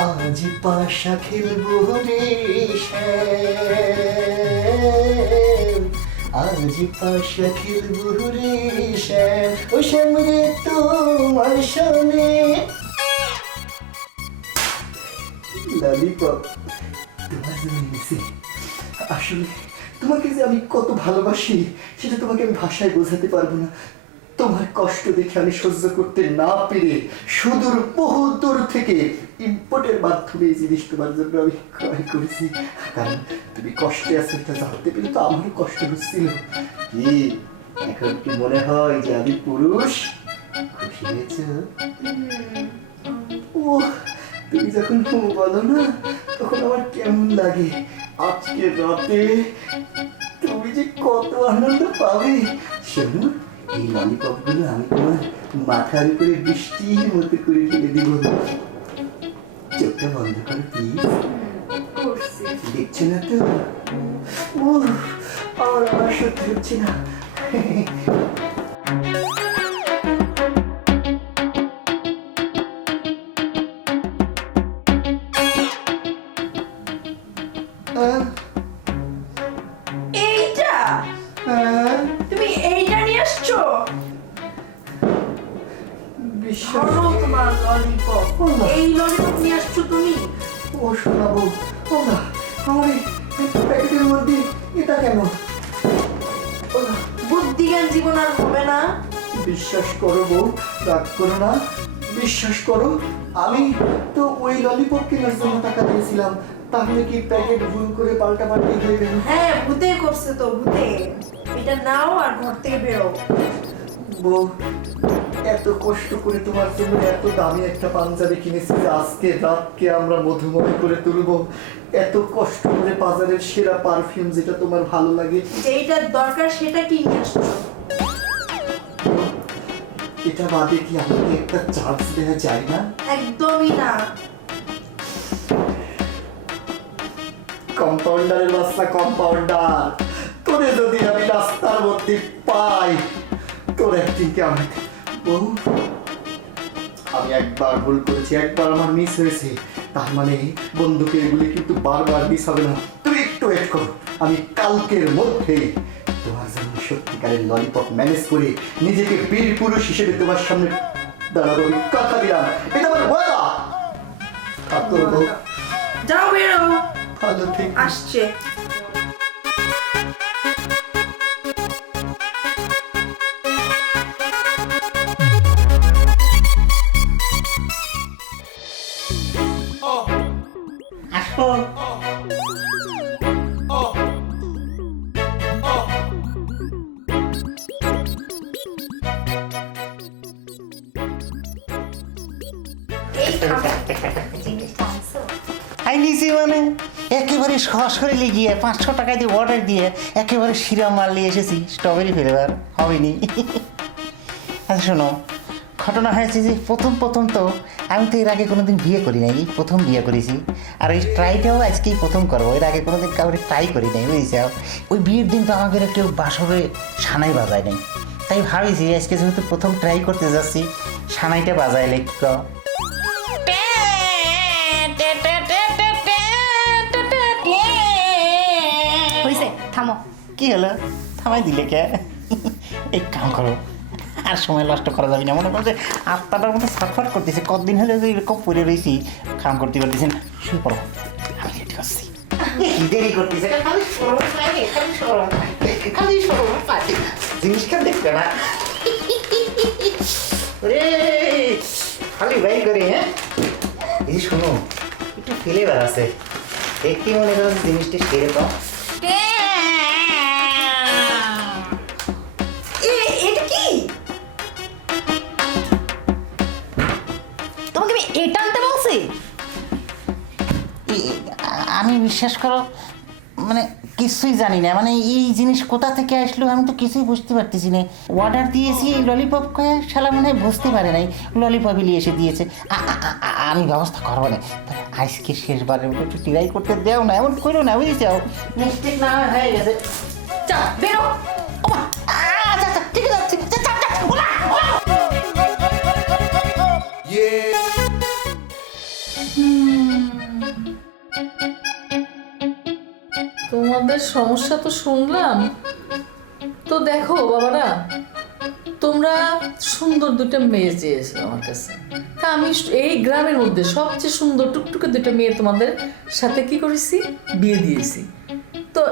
আজ পাশা খেলবো রে শ্যাম, আজ পাশা খেলবো রে শ্যাম, ও শ্যাম রে তোমার সামনে। ললিপপ তোমার জন্য এনেছি। আসলে তোমাকে যে আমি কত ভালোবাসি সেটা তোমাকে আমি ভাষায় বোঝাতে পারবো না। তোমার কষ্ট দেখে আমি সহ্য করতে না পেরে সুদূর বহু দূর থেকে ইম্পোর্টের মাধ্যমে এই জিনিস তোমার জন্য আমি ক্রয় করেছি, কারণ তুমি কষ্টে আছো এটা জানতে পেরে তো আমারও কষ্ট হচ্ছিল। কি এখন কি মনে হয় যে আমি পুরুষ? খুশি হয়েছ? ও তুমি যখন বলো না তখন আমার কেমন লাগে। আজকে রাতে তুমি যে কত আনন্দ পাবে। শোনো, এই ললিপপগুলো আমি তোমার মাথার উপরে বৃষ্টির মতো করে ফেলে দিব। চোখটা বন্ধ করো প্লিজ। দেখছো না তো? আমার সত্যি হচ্ছে না। এইটা তুমি এইটা নিয়ে আসছো? ধরো তোমার ললিপপ। এই ললিপপ নিয়ে আসছো তুমি? ও শোনাবো, আমার এই প্যাকেটের মধ্যে এটা কেন? বুদ্ধি জ্ঞান জীবন আর হবে না। বিশ্বাস করো বউ, রাগ করো না, বিশ্বাস করো। আমি তো ওই ললিপপ কেনার জন্য টাকা দিয়েছিলাম, তাহলে কি প্যাকেট ভুল করে পাল্টাপাল্টি হয়ে গেল? হ্যাঁ, ভূতে করছে তো, ভূতে। এটা নাও আর ঘর থেকে বেরো। বউ, এত কষ্ট করে তোমার জন্য এত দামি একটা পাঞ্জাবি কিনেছি যে আজকে রাতকে আমরা মধুময় করে তুলবো। এত কষ্ট করে বাজারের সেরা পারফিউম যেটা তোমার ভালো লাগে, যেইটার দরকার সেটা কি নিয়ে আসছো? এটা বাদে কি আমাকে একটা চান্স দেওয়া যায় না? একদমই না। কম্পাউন্ডারের বাচ্চা কম্পাউন্ডার, তোরে যদি আমি রাস্তার মধ্যে পাই, তোর একদিনকে আমি বউ, আমি একবার ভুল করেছি, একবার আমার মিস হয়েছে, তার মানে বন্ধুকে এগুলি কিন্তু বারবার মিস হবে না। তুই একটু ওয়েট কর, আমি কালকের মধ্যে তোমার জন্য সত্যিকারের ললিপপ ম্যানেজ করে নিজেকে বীর পুরুষ হিসেবে তোমার সামনে দাঁড়াবো। আমি কথা দিলাম, এটা আমার ওয়াদা। তোর বউ যাও, বেরো। ভালো ঠিক আসছে। আসো। আই নিছি মানে একেবারে সহজ করে লিগিয়ে 500 টাকা দিয়ে অর্ডার দিয়ে একেবারে শিরা মাল নিয়ে এসেছি, স্ট্রবেরি ফ্লেভার হবেনি। আচ্ছা শোনো, ঘটনা হয়েছে যে প্রথম তো আমি তো এর আগে কোনোদিন বিয়ে করি নাই, এই প্রথম বিয়ে করেছি। আর ওই ট্রাইটাও আজকেই প্রথম করবো, এর আগে কোনোদিন কাউকে ট্রাই করি নাই, বুঝেছি। ওই বিয়ের দিন তো আমাদের কেউ বাসরে সানাই বাজায় নাই, তাই ভাবিছি আজকে যেহেতু প্রথম ট্রাই করতে যাচ্ছি, সানাইটা বাজাইলে কি কও? হয়েছে, থামো। কি হলো, থামাই দিলে কে? এই কাম করো, আর সময় নষ্ট করা যাবে না। মনে করো যে আত্মাটার মধ্যে সাফার করতেছে, কতদিন হলে যে এরকম পড়ে রয়েছি, কাম করতে পারতেছেন। শুয়ে পড়ো, আমি রেডি করছি। কি দেরি করতেছে, খালি সরো, খালি সরো, খালি সরো, জিনিসটা দেখবে না। ওরে খালি বাই করে। হ্যাঁ, এই যে শোনো, একটু ফ্লেভার আছে, দেখতে মনে করো জিনিসটা সেরকম। এটা কি? তোমাকে আমি এটা আনতে বলছি? আমি বিশ্বাস করো মানে কিছুই জানি না, মানে এই জিনিস কোথা থেকে আসলো আমি তো কিছুই বুঝতে পারতেছি না। অর্ডার দিয়েছি ললিপপ কয়ে, শালা মনে হয় বুঝতে পারে নাই ললিপপই নিয়ে এসে দিয়েছে। আমি ব্যবস্থা করবো না, তবে আজকে শেষবারের মতো একটু ট্রাই করতে দেও না, এমন করো না, বুঝেছি। মিস্টেক না হয়ে গেছে, চা বেরো। ঠিক আছে, তোমাদের সমস্যা তো শুনলাম, তো দেখো বাবারা, তোমরা সুন্দর দুটো মেয়ে চেয়েছো আমার কাছে, তা আমি এই গ্রামের মধ্যে সবচেয়ে সুন্দর টুকটুকে দুটো মেয়ে তোমাদের সাথে কি করেছি, বিয়ে দিয়েছি। তো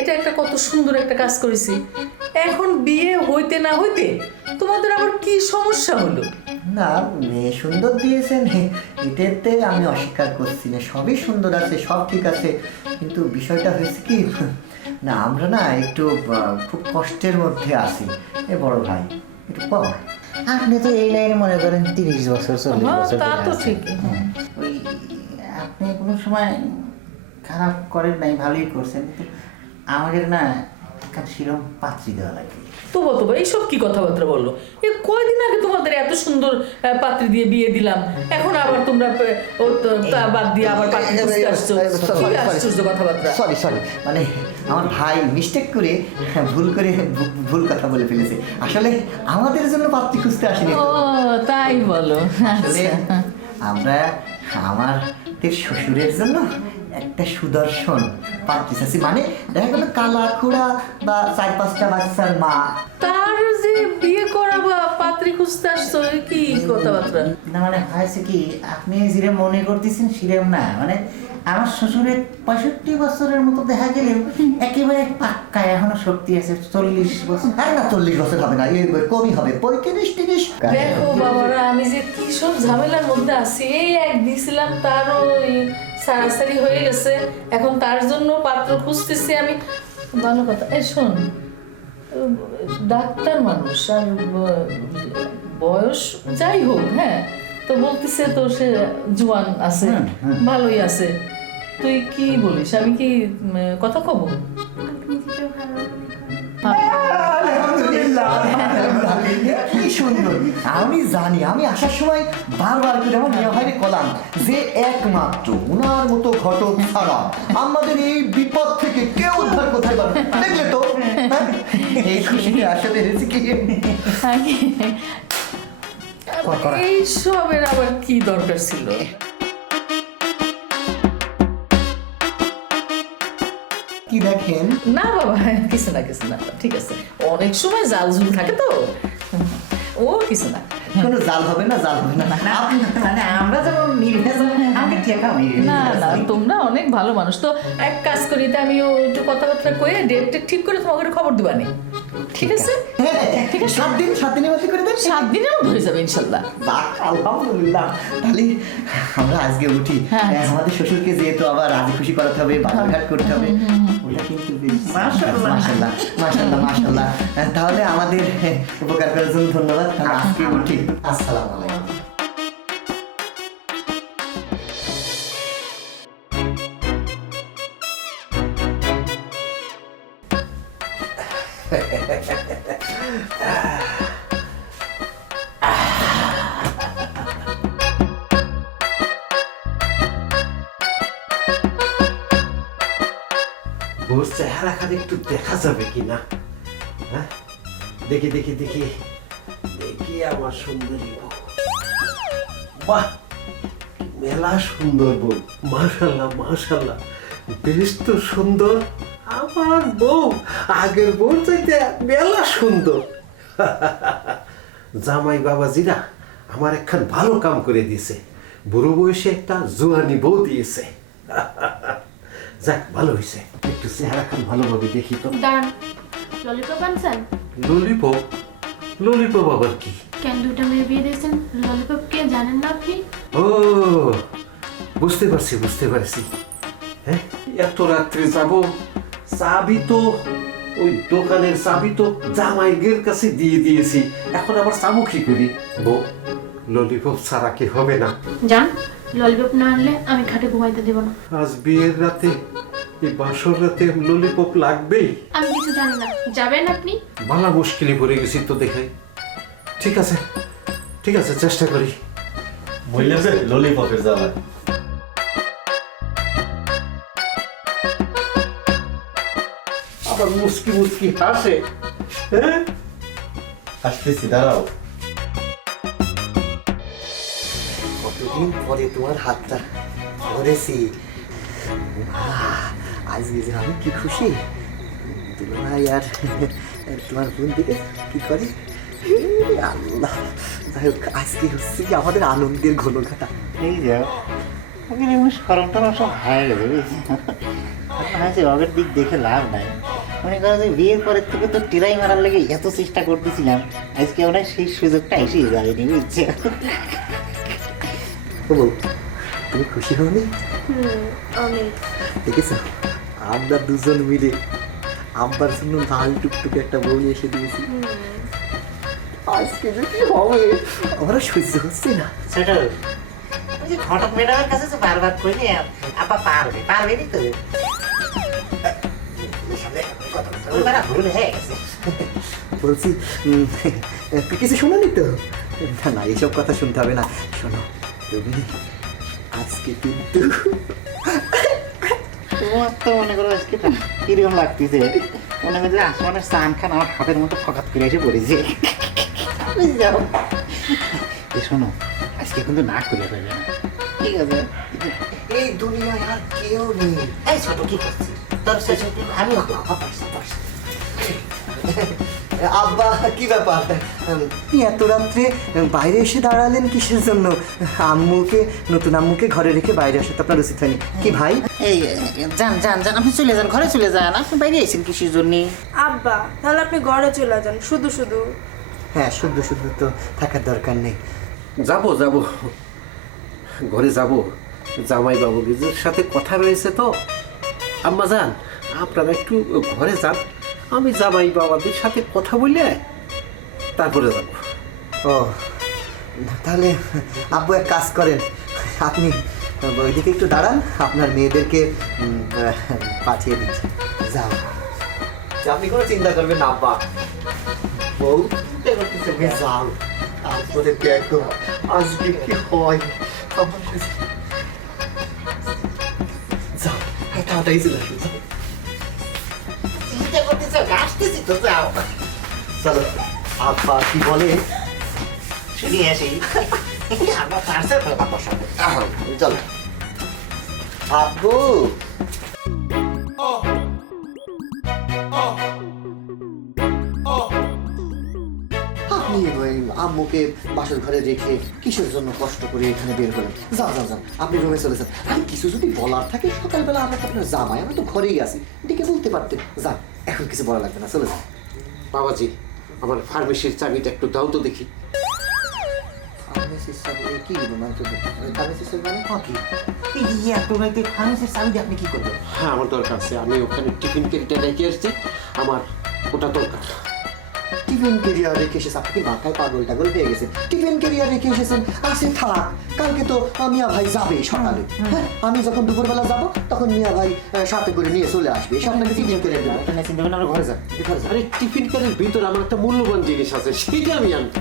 এটা একটা কত সুন্দর একটা কাজ করেছি। এখন বিয়ে হইতে না হইতে তোমাদের আবার কি সমস্যা হলো? না, মেয়ে সুন্দর দিয়েছেন এটাতে আমি অস্বীকার করছি না, সবই সুন্দর আছে, সব ঠিক আছে, কিন্তু বিষয়টা হয়েছে কি না, আমরা না একটু খুব কষ্টের মধ্যে আছি। এ বড় ভাই একটু কম। আপনি তো এই লাইনে মনে করেন 30 বছর 40 বছর তা তো আছেন। ঠিক। ওই আপনি কোনো সময় খারাপ করেন নাই, ভালোই করছেন, কিন্তু আমাদের না একটা সেরকম পাত্রী দেওয়া লাগে। তবু এইসব কি কথাবার্তা বললো? এ কয়দিন আগে তোমাদের এত সুন্দর পাত্রী দিয়ে বিয়ে দিলাম, এখন আবার তোমরা তা বাদ দিয়ে আবার পাত্রী খুঁজতে আসছো। কি আশ্চর্য কথাবার্তা! সরি মানে আমার ভাই মিস্টেক করে ভুল কথা বলে ফেলেছে। আসলে আমাদের জন্য পাত্রী খুঁজতে আসেনি ও তাই বলো? আসলে আমরা আমাদের শ্বশুরের জন্য একটা সুদর্শন পাত্রী চাচ্ছি, মানে দেখা গেল কালা খোড়া বা 4-5টা বাচ্চার মা। তার যে বিয়ে করাবা পাত্রী খুঁজতে আসছো, কি কথাবার্তা? না মানে হয়েছে কি, আপনি যেরকম মনে করতেছেন সেরকম না, মানে আমার শ্বশুরের 65 বছরের মতো দেখা গেলেও একেবারে পাক্কা এখনো শক্তি আছে। 40 বছর, আর না 40 বছর হবে না, কমই হবে, 35-30। দেখো বাবারা, আমি যে কি সব ঝামেলার মধ্যে আছি। এই এক দিছিলাম, তারও সারাসারি হয়ে গেছে, এখন তার জন্য পাত্র খুঁজতেছি আমি। ভালো কথা। এই শোন, ডাক্তার মানুষ আর বয়স যাই হোক, হ্যাঁ, তো বলতেছে তো সে জোয়ান আছে, ভালোই আছে। তুই কি বলিস? আমি কি কথা কব? কি সুন্দর! আমি জানি, আমি আসার সময় বারবার করে আমার মেয়ে ভাইরে কলাম যে একমাত্র উনার মতো ঘটক ছাড়া আমাদের এই বিপদ থেকে কেউ উদ্ধার কোথায় পাবে। দেখলে তো, এই খুশি আসলে হয়েছে কি, এইসবের আবার কি দরকার ছিল? কি দেখেন? না বাবা, কিছু না ঠিক আছে, অনেক সময় জাল ঝুল থাকে তো, ও কিছু না। কোনো জাল হবে না। মানে আমরা যেমন নির্ভেজাল, আমাকে ঠেকা না, তোমরা অনেক ভালো মানুষ। তো এক কাজ করি, তো আমি একটু কথাবার্তা কয়ে ডেটটা ঠিক করে তোমাকে খবর দিবানি, ঠিক আছে? ঠিক আছে, 7 দিনের মধ্যে করে দেন। 7 দিনের মধ্যে হয়ে যাবে ইনশাল্লাহ। আলহামদুলিল্লাহ। তাহলে আমরা আজকে উঠি। আমাদের শ্বশুরকে যেহেতু আবার রাজি খুশি করাতে হবে, বাজারঘাট করতে হবে, ওটা কিন্তু মাশাআল্লাহ। তাহলে আমাদের উপকার করার জন্য ধন্যবাদ। আজকে উঠি। আসসালামু আলাইকুম। ওর চেহারা খালি একটু দেখা যাবে কিনা? হ্যাঁ, দেখি আমার সুন্দরী বউ। বাহ, মেলা সুন্দর বউ, মাশাআল্লাহ, বেশ তো সুন্দর। আমার বউ আগের বউ চাইতে মেলা সুন্দর। জামাই বাবাজিরা আমার একখান ভালো কাম করে দিয়েছে, বুড়ো বয়সে একটা জোয়ানি বউ দিয়েছে। যাক, ভালো হয়েছে। একটু চেহারা খান ভালোভাবে দেখি তো। ললিপপ আনছেন? ললিপপ আবার কি? কেন দুটা মেয়ে বিয়ে দিয়েছেন, ললিপপ কে জানেন না আপনি? ও, বুঝতে পারছি। হ্যাঁ, এত রাত্রে যাব, চাবি তো ওই দোকানের চাবি তো জামাইয়ের কাছে দিয়ে দিয়েছি, এখন আবার চাবো কি করি? বউ, ললিপপ ছাড়া কি হবে না? জান, ললিপপ না আনলে আমি খাটে ঘুমাইতে দেব না। আজ বিয়ের রাতে, এই বাসর রাতে ললিপপ লাগবেই। আমি কিছু জানি না, যাবেন আপনি? মালা মুশকিলে পড়ে গেছি তো দেখাই। ঠিক আছে, চেষ্টা করি। বললেন ললিপপের জ্বালা। আবার মুচকি হাসে। হ্যাঁ, আসতেছি, দাঁড়াও। কতদিন পরে তোমার হাতটা ধরেছি, আজকে যে আমি কি খুশি। ভাই আর তোমার বোন দিকে কি করে, আল্লাহ। যাই হোক, আজকে হচ্ছে কি আমাদের আনন্দের ঘনঘটা। এই যাও, ওকে সরম টরম সব হারিয়ে গেছে, বুঝছি। ওদের দিক দেখে লাভ নাই। মনে করো যে বিয়ের পরের থেকে তো টিরাই মারার লেগে এত চেষ্টা করতেছিলাম, আজকে ওরা সেই সুযোগটা এসেই যায়নি, বুঝছে। তুমি খুশি হওনি? দেখেছ, আমরা দুজন মিলে আব্বার জন্য লাল টুকটুকে একটা বউ নিয়ে এসে দিয়েছি। আজকে যে কি হবে আমরা সহ্য হচ্ছে না। সেটা ওই যে ঘটক ম্যাডামের কাছে যে বারবার কইলে আপা পারবে পারবেনই তো ওইবার ভুল হয়ে গেছে। বলছি তুই কিছু শোনানি তো? না না, এইসব কথা শুনতে হবে না। শোনো, তুমি আজকে কিন্তু তোমার তো মনে করো আজকে কিরকম লাগতেছে, মনে করছে আসমানের চান খান আমার হাতের মতো ফকাত করে এসে পড়েছে। যাও শোনো, আজকে কিন্তু না করে পারবে না, ঠিক আছে? এই দুনিয়ায় আর কেউ নেই। এই ছোট কি করছিস? তোর শেষ আমি আব্বা কি ব্যাপার, এত রাত্রে বাইরে এসে দাঁড়ালেন কিসের জন্য? আম্মুকে, নতুন আম্মুকে ঘরে রেখে বাইরে আসা তো আপনার উচিত হয়নি কি ভাই? এই যান যান যান, আপনি চলে যান, ঘরে চলে যান। আপনি বাইরে এসেছেন কিসের জন্য? আব্বা তাহলে আপনি ঘরে চলে যান, শুধু শুধু। হ্যাঁ, শুধু শুধু তো থাকার দরকার নেই। যাবো ঘরে যাব, জামাই বাবুর সাথে কথা রয়েছে তো। আম্মা যান, আপনারা একটু ঘরে যান, আমি জামাই বাবাদের সাথে কথা বলে তারপরে যাব। ও তাহলে আব্বু এক কাজ করেন, আপনি ওইদিকে একটু দাঁড়ান, আপনার মেয়েদেরকে পাঠিয়ে দিচ্ছি। যাও, আপনি কোনো চিন্তা করবেন না আব্বা, বউ যাও, তারপরে দেখো আজকে কি হয়। যাও, তাড়াতাড়ি চলে আসুন। চিন্তা করতেছে, আসতেছি তো, যাও। চলো, আব্বা কি বলে শুনি আসি। আমার পার্সে আপনার সাথে চলো। আব্বু আপনি ওই আম্মুকে বাসর ঘরে রেখে কিসের জন্য কষ্ট করে এখানে বের হলেন? যান যান যান, আপনি রুমে চলে যান। আর কিছু যদি বলার থাকে সকালবেলা আমরা তো আপনার জামাই, আমরা তো ঘরেই আছি, ডেকে বলতে পারতেন। যান, এখন কিছু বলা লাগবে না, চলে যান। বাবাজি, আমার ফার্মেসির চাবিটা একটু দাও তো দেখি। কি ফার্মেসিস্ট মানে কি? এত রাইতে ফার্মেসির চাবি দিয়ে আপনি কি করবেন? হ্যাঁ, আমার দরকার আছে, আমি ওখানে টিফিন কেটে রেখে আসছি, আমার ওটা দরকার। টিফিন কেরিয়ার রেখে এসেছে, আপনি কি মাথায় পাগল টাগল হয়ে গেছে? টিফিন কেরিয়ার রেখে এসেছেন, আসে থাক, কালকে তো মিয়া ভাই যাবে সকালে। হ্যাঁ, আমি যখন দুপুরবেলা যাব তখন মিয়া ভাই সাথে করে নিয়ে চলে আসবে, এসে আপনাকে টিফিন কেরিয়ার দেবো। আপনার চিন্তা করেন, আমরা ঘরে যান। ঘরে যান। আরে টিফিন ক্যারের ভিতরে আমার একটা মূল্যবান জিনিস আছে, সেইটা আমি আনছি।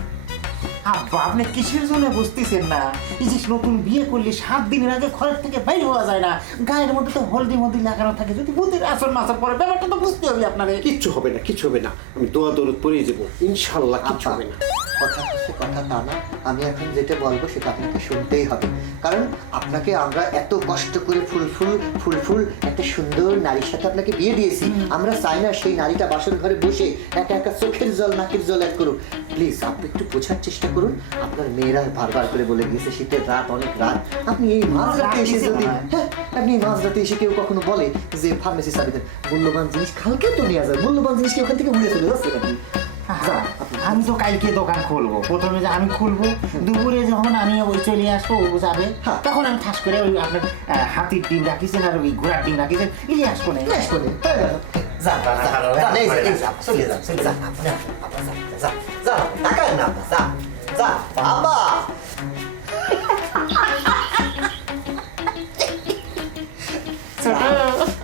আব্বা, আপনি কিসের জন্য বুঝতেছেন না? এই যে নতুন বিয়ে করলে 7 দিনের আগে ঘরের থেকে বাইরে হওয়া যায় না, গায়ের মধ্যে তো হলদি মলদি লাগানো থাকে, যদি বুদ্ধের আসর মাসার পরে ব্যাপারটা তো বুঝতে হবে আপনার। কিচ্ছু হবে না, কিচ্ছু হবে না, আমি দোয়া দরুদ পড়িয়ে যাবো, ইনশাল্লাহ কিচ্ছু হবে না। কথা হচ্ছে কথা তা না, আমি এখন যেটা বলবো সেটা আপনাকে শুনতেই হবে, কারণ আপনাকে আমরা এত কষ্ট করে ফুলফুল একটা সুন্দর নারীর সাথে আপনাকে বিয়ে দিয়েছি। আমরা চাই না সেই নারীটা বাসর ঘরে বসে একা একা চোখের জল নাকের জল এক করুক। প্লিজ আপনি একটু বোঝার চেষ্টা করুন। আপনার মেয়েরা বারবার করে বলে গিয়েছে শীতের রাত অনেক রাত, আপনি এই মাঝরাতে এসে যদি আপনি মাঝরাতে এসে কেউ কখনো বলে যে ফার্মেসি চাবিতে মূল্যবান জিনিস কালকে তো নিয়ে যায়, মূল্যবান জিনিস কি ওখান থেকে উড়ে চলে যাচ্ছে নাকি? আমি তো কালকে দোকান খুলবো, প্রথমে যে আমি খুলবো, দুপুরে যখন আমি ওই চলে আসবো ও যাবে, তখন আমি ঠাস করে ওই আপনার হাতির ডিম রাখিছেন আর ওই ঘোড়ার ডিম রাখিছেন নিয়ে আসবো না। চলে যান, চলে যান, যা তাকায় না, যা বাবা।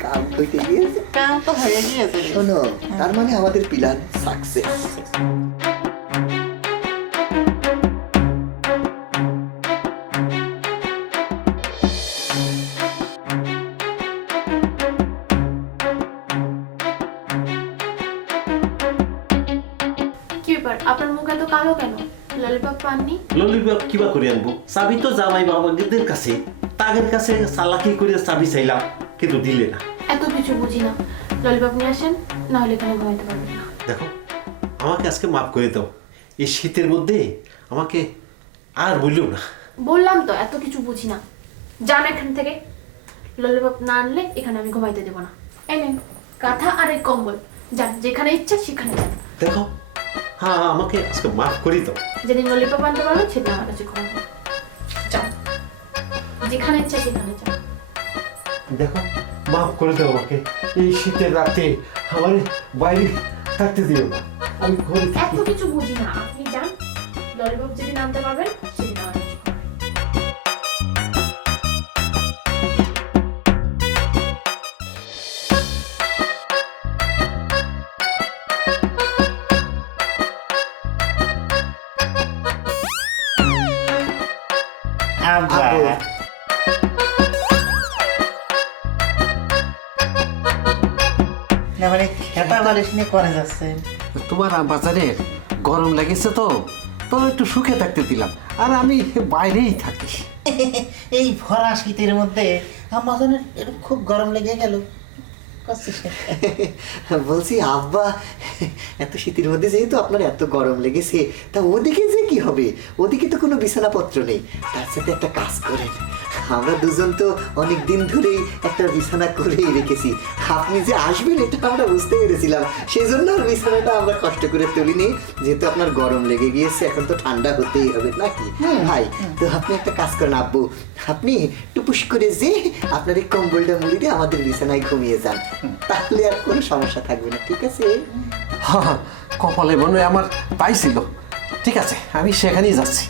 কাম হইতে গিয়েছে, কাম তো হয়ে গিয়েছে। শোনো, তার মানে আমাদের প্ল্যান সাকসেস। কি ব্যাপার, আপনার মুখ এত কালো কেন? ললিপপ পাননি? ললিপপ কিবা করে আনবো? চাবি তো জামাই বাবাদের কাছে, তাদের কাছে চালাকি করে চাবি চাইলাম, কিন্তু দিলে না। এত কিছু বুঝি না, ললিপপ নিয়ে আসেন, না হলে এখানে ঘুমাইতে পারবেন না। দেখো, আমাকে আজকে মাফ করে দাও, এই শীতের মধ্যে আমাকে আর বললো না। বললাম তো এত কিছু বুঝি না, যান এখান থেকে। ললিপপ না আনলে এখানে আমি ঘুমাইতে দেবো না। এই নেন কাঁথা আর এই কম্বল, যান যেখানে ইচ্ছা সেখানে যান। দেখো, হ্যাঁ আমাকে আজকে মাফ করে দাও। যেদিন ললিপপ আনতে পারবেন সেদিন আমার কাছে ঘুমাবো। যান যেখানে ইচ্ছা সেখানে যান। দেখো, মাফ করে দাও আমাকে, এই শীতের রাতে আমার বাইরে থাকতে দিও না, আমি ঘরে এত কিছু বুঝি না, আপনি যান, ললিপপ যেদিন আনতে পারবেন সেদিন আমার কাছে ঘুমাবেন। আব্বা না মানে খেতা বালিশ নিয়ে করে যাচ্ছে। তোমার বাজারের গরম লেগেছে তো তো একটু সুখে থাকতে দিলাম, আর আমি বাইরেই থাকি। এই ভরা শীতের মধ্যে আমাদের এরকম খুব গরম লেগে গেল। বলছি আব্বা, এত শীতের মধ্যে যেহেতু আপনার এত গরম লেগেছে, তা ওদিকে যে কি হবে, ওদিকে তো কোনো বিছানাপত্র নেই, তার সাথে একটা কাজ করেন, আমরা দুজন তো অনেক দিন ধরেই একটা বিছানা করেই রেখেছি, আপনি যে আসবেন এটা আমরা বুঝতে পেরেছিলাম, সেই জন্য আর বিছানাটা আমরা কষ্ট করে তুলিনি, যেহেতু আপনার গরম লেগে গিয়েছে, এখন তো ঠান্ডা হতেই হবে নাকি ভাই? তো আপনি একটা কাজ করেন আব্বু, আপনি টুপুস করে যে আপনার এই কম্বলটা মুড়ি দিয়ে আমাদের বিছানায় ঘুমিয়ে যান, তাহলে আর কোনো সমস্যা থাকবে না, ঠিক আছে? কপালে মনে হয় আমার পাইছিল। ঠিক আছে, আমি সেখানেই যাচ্ছি।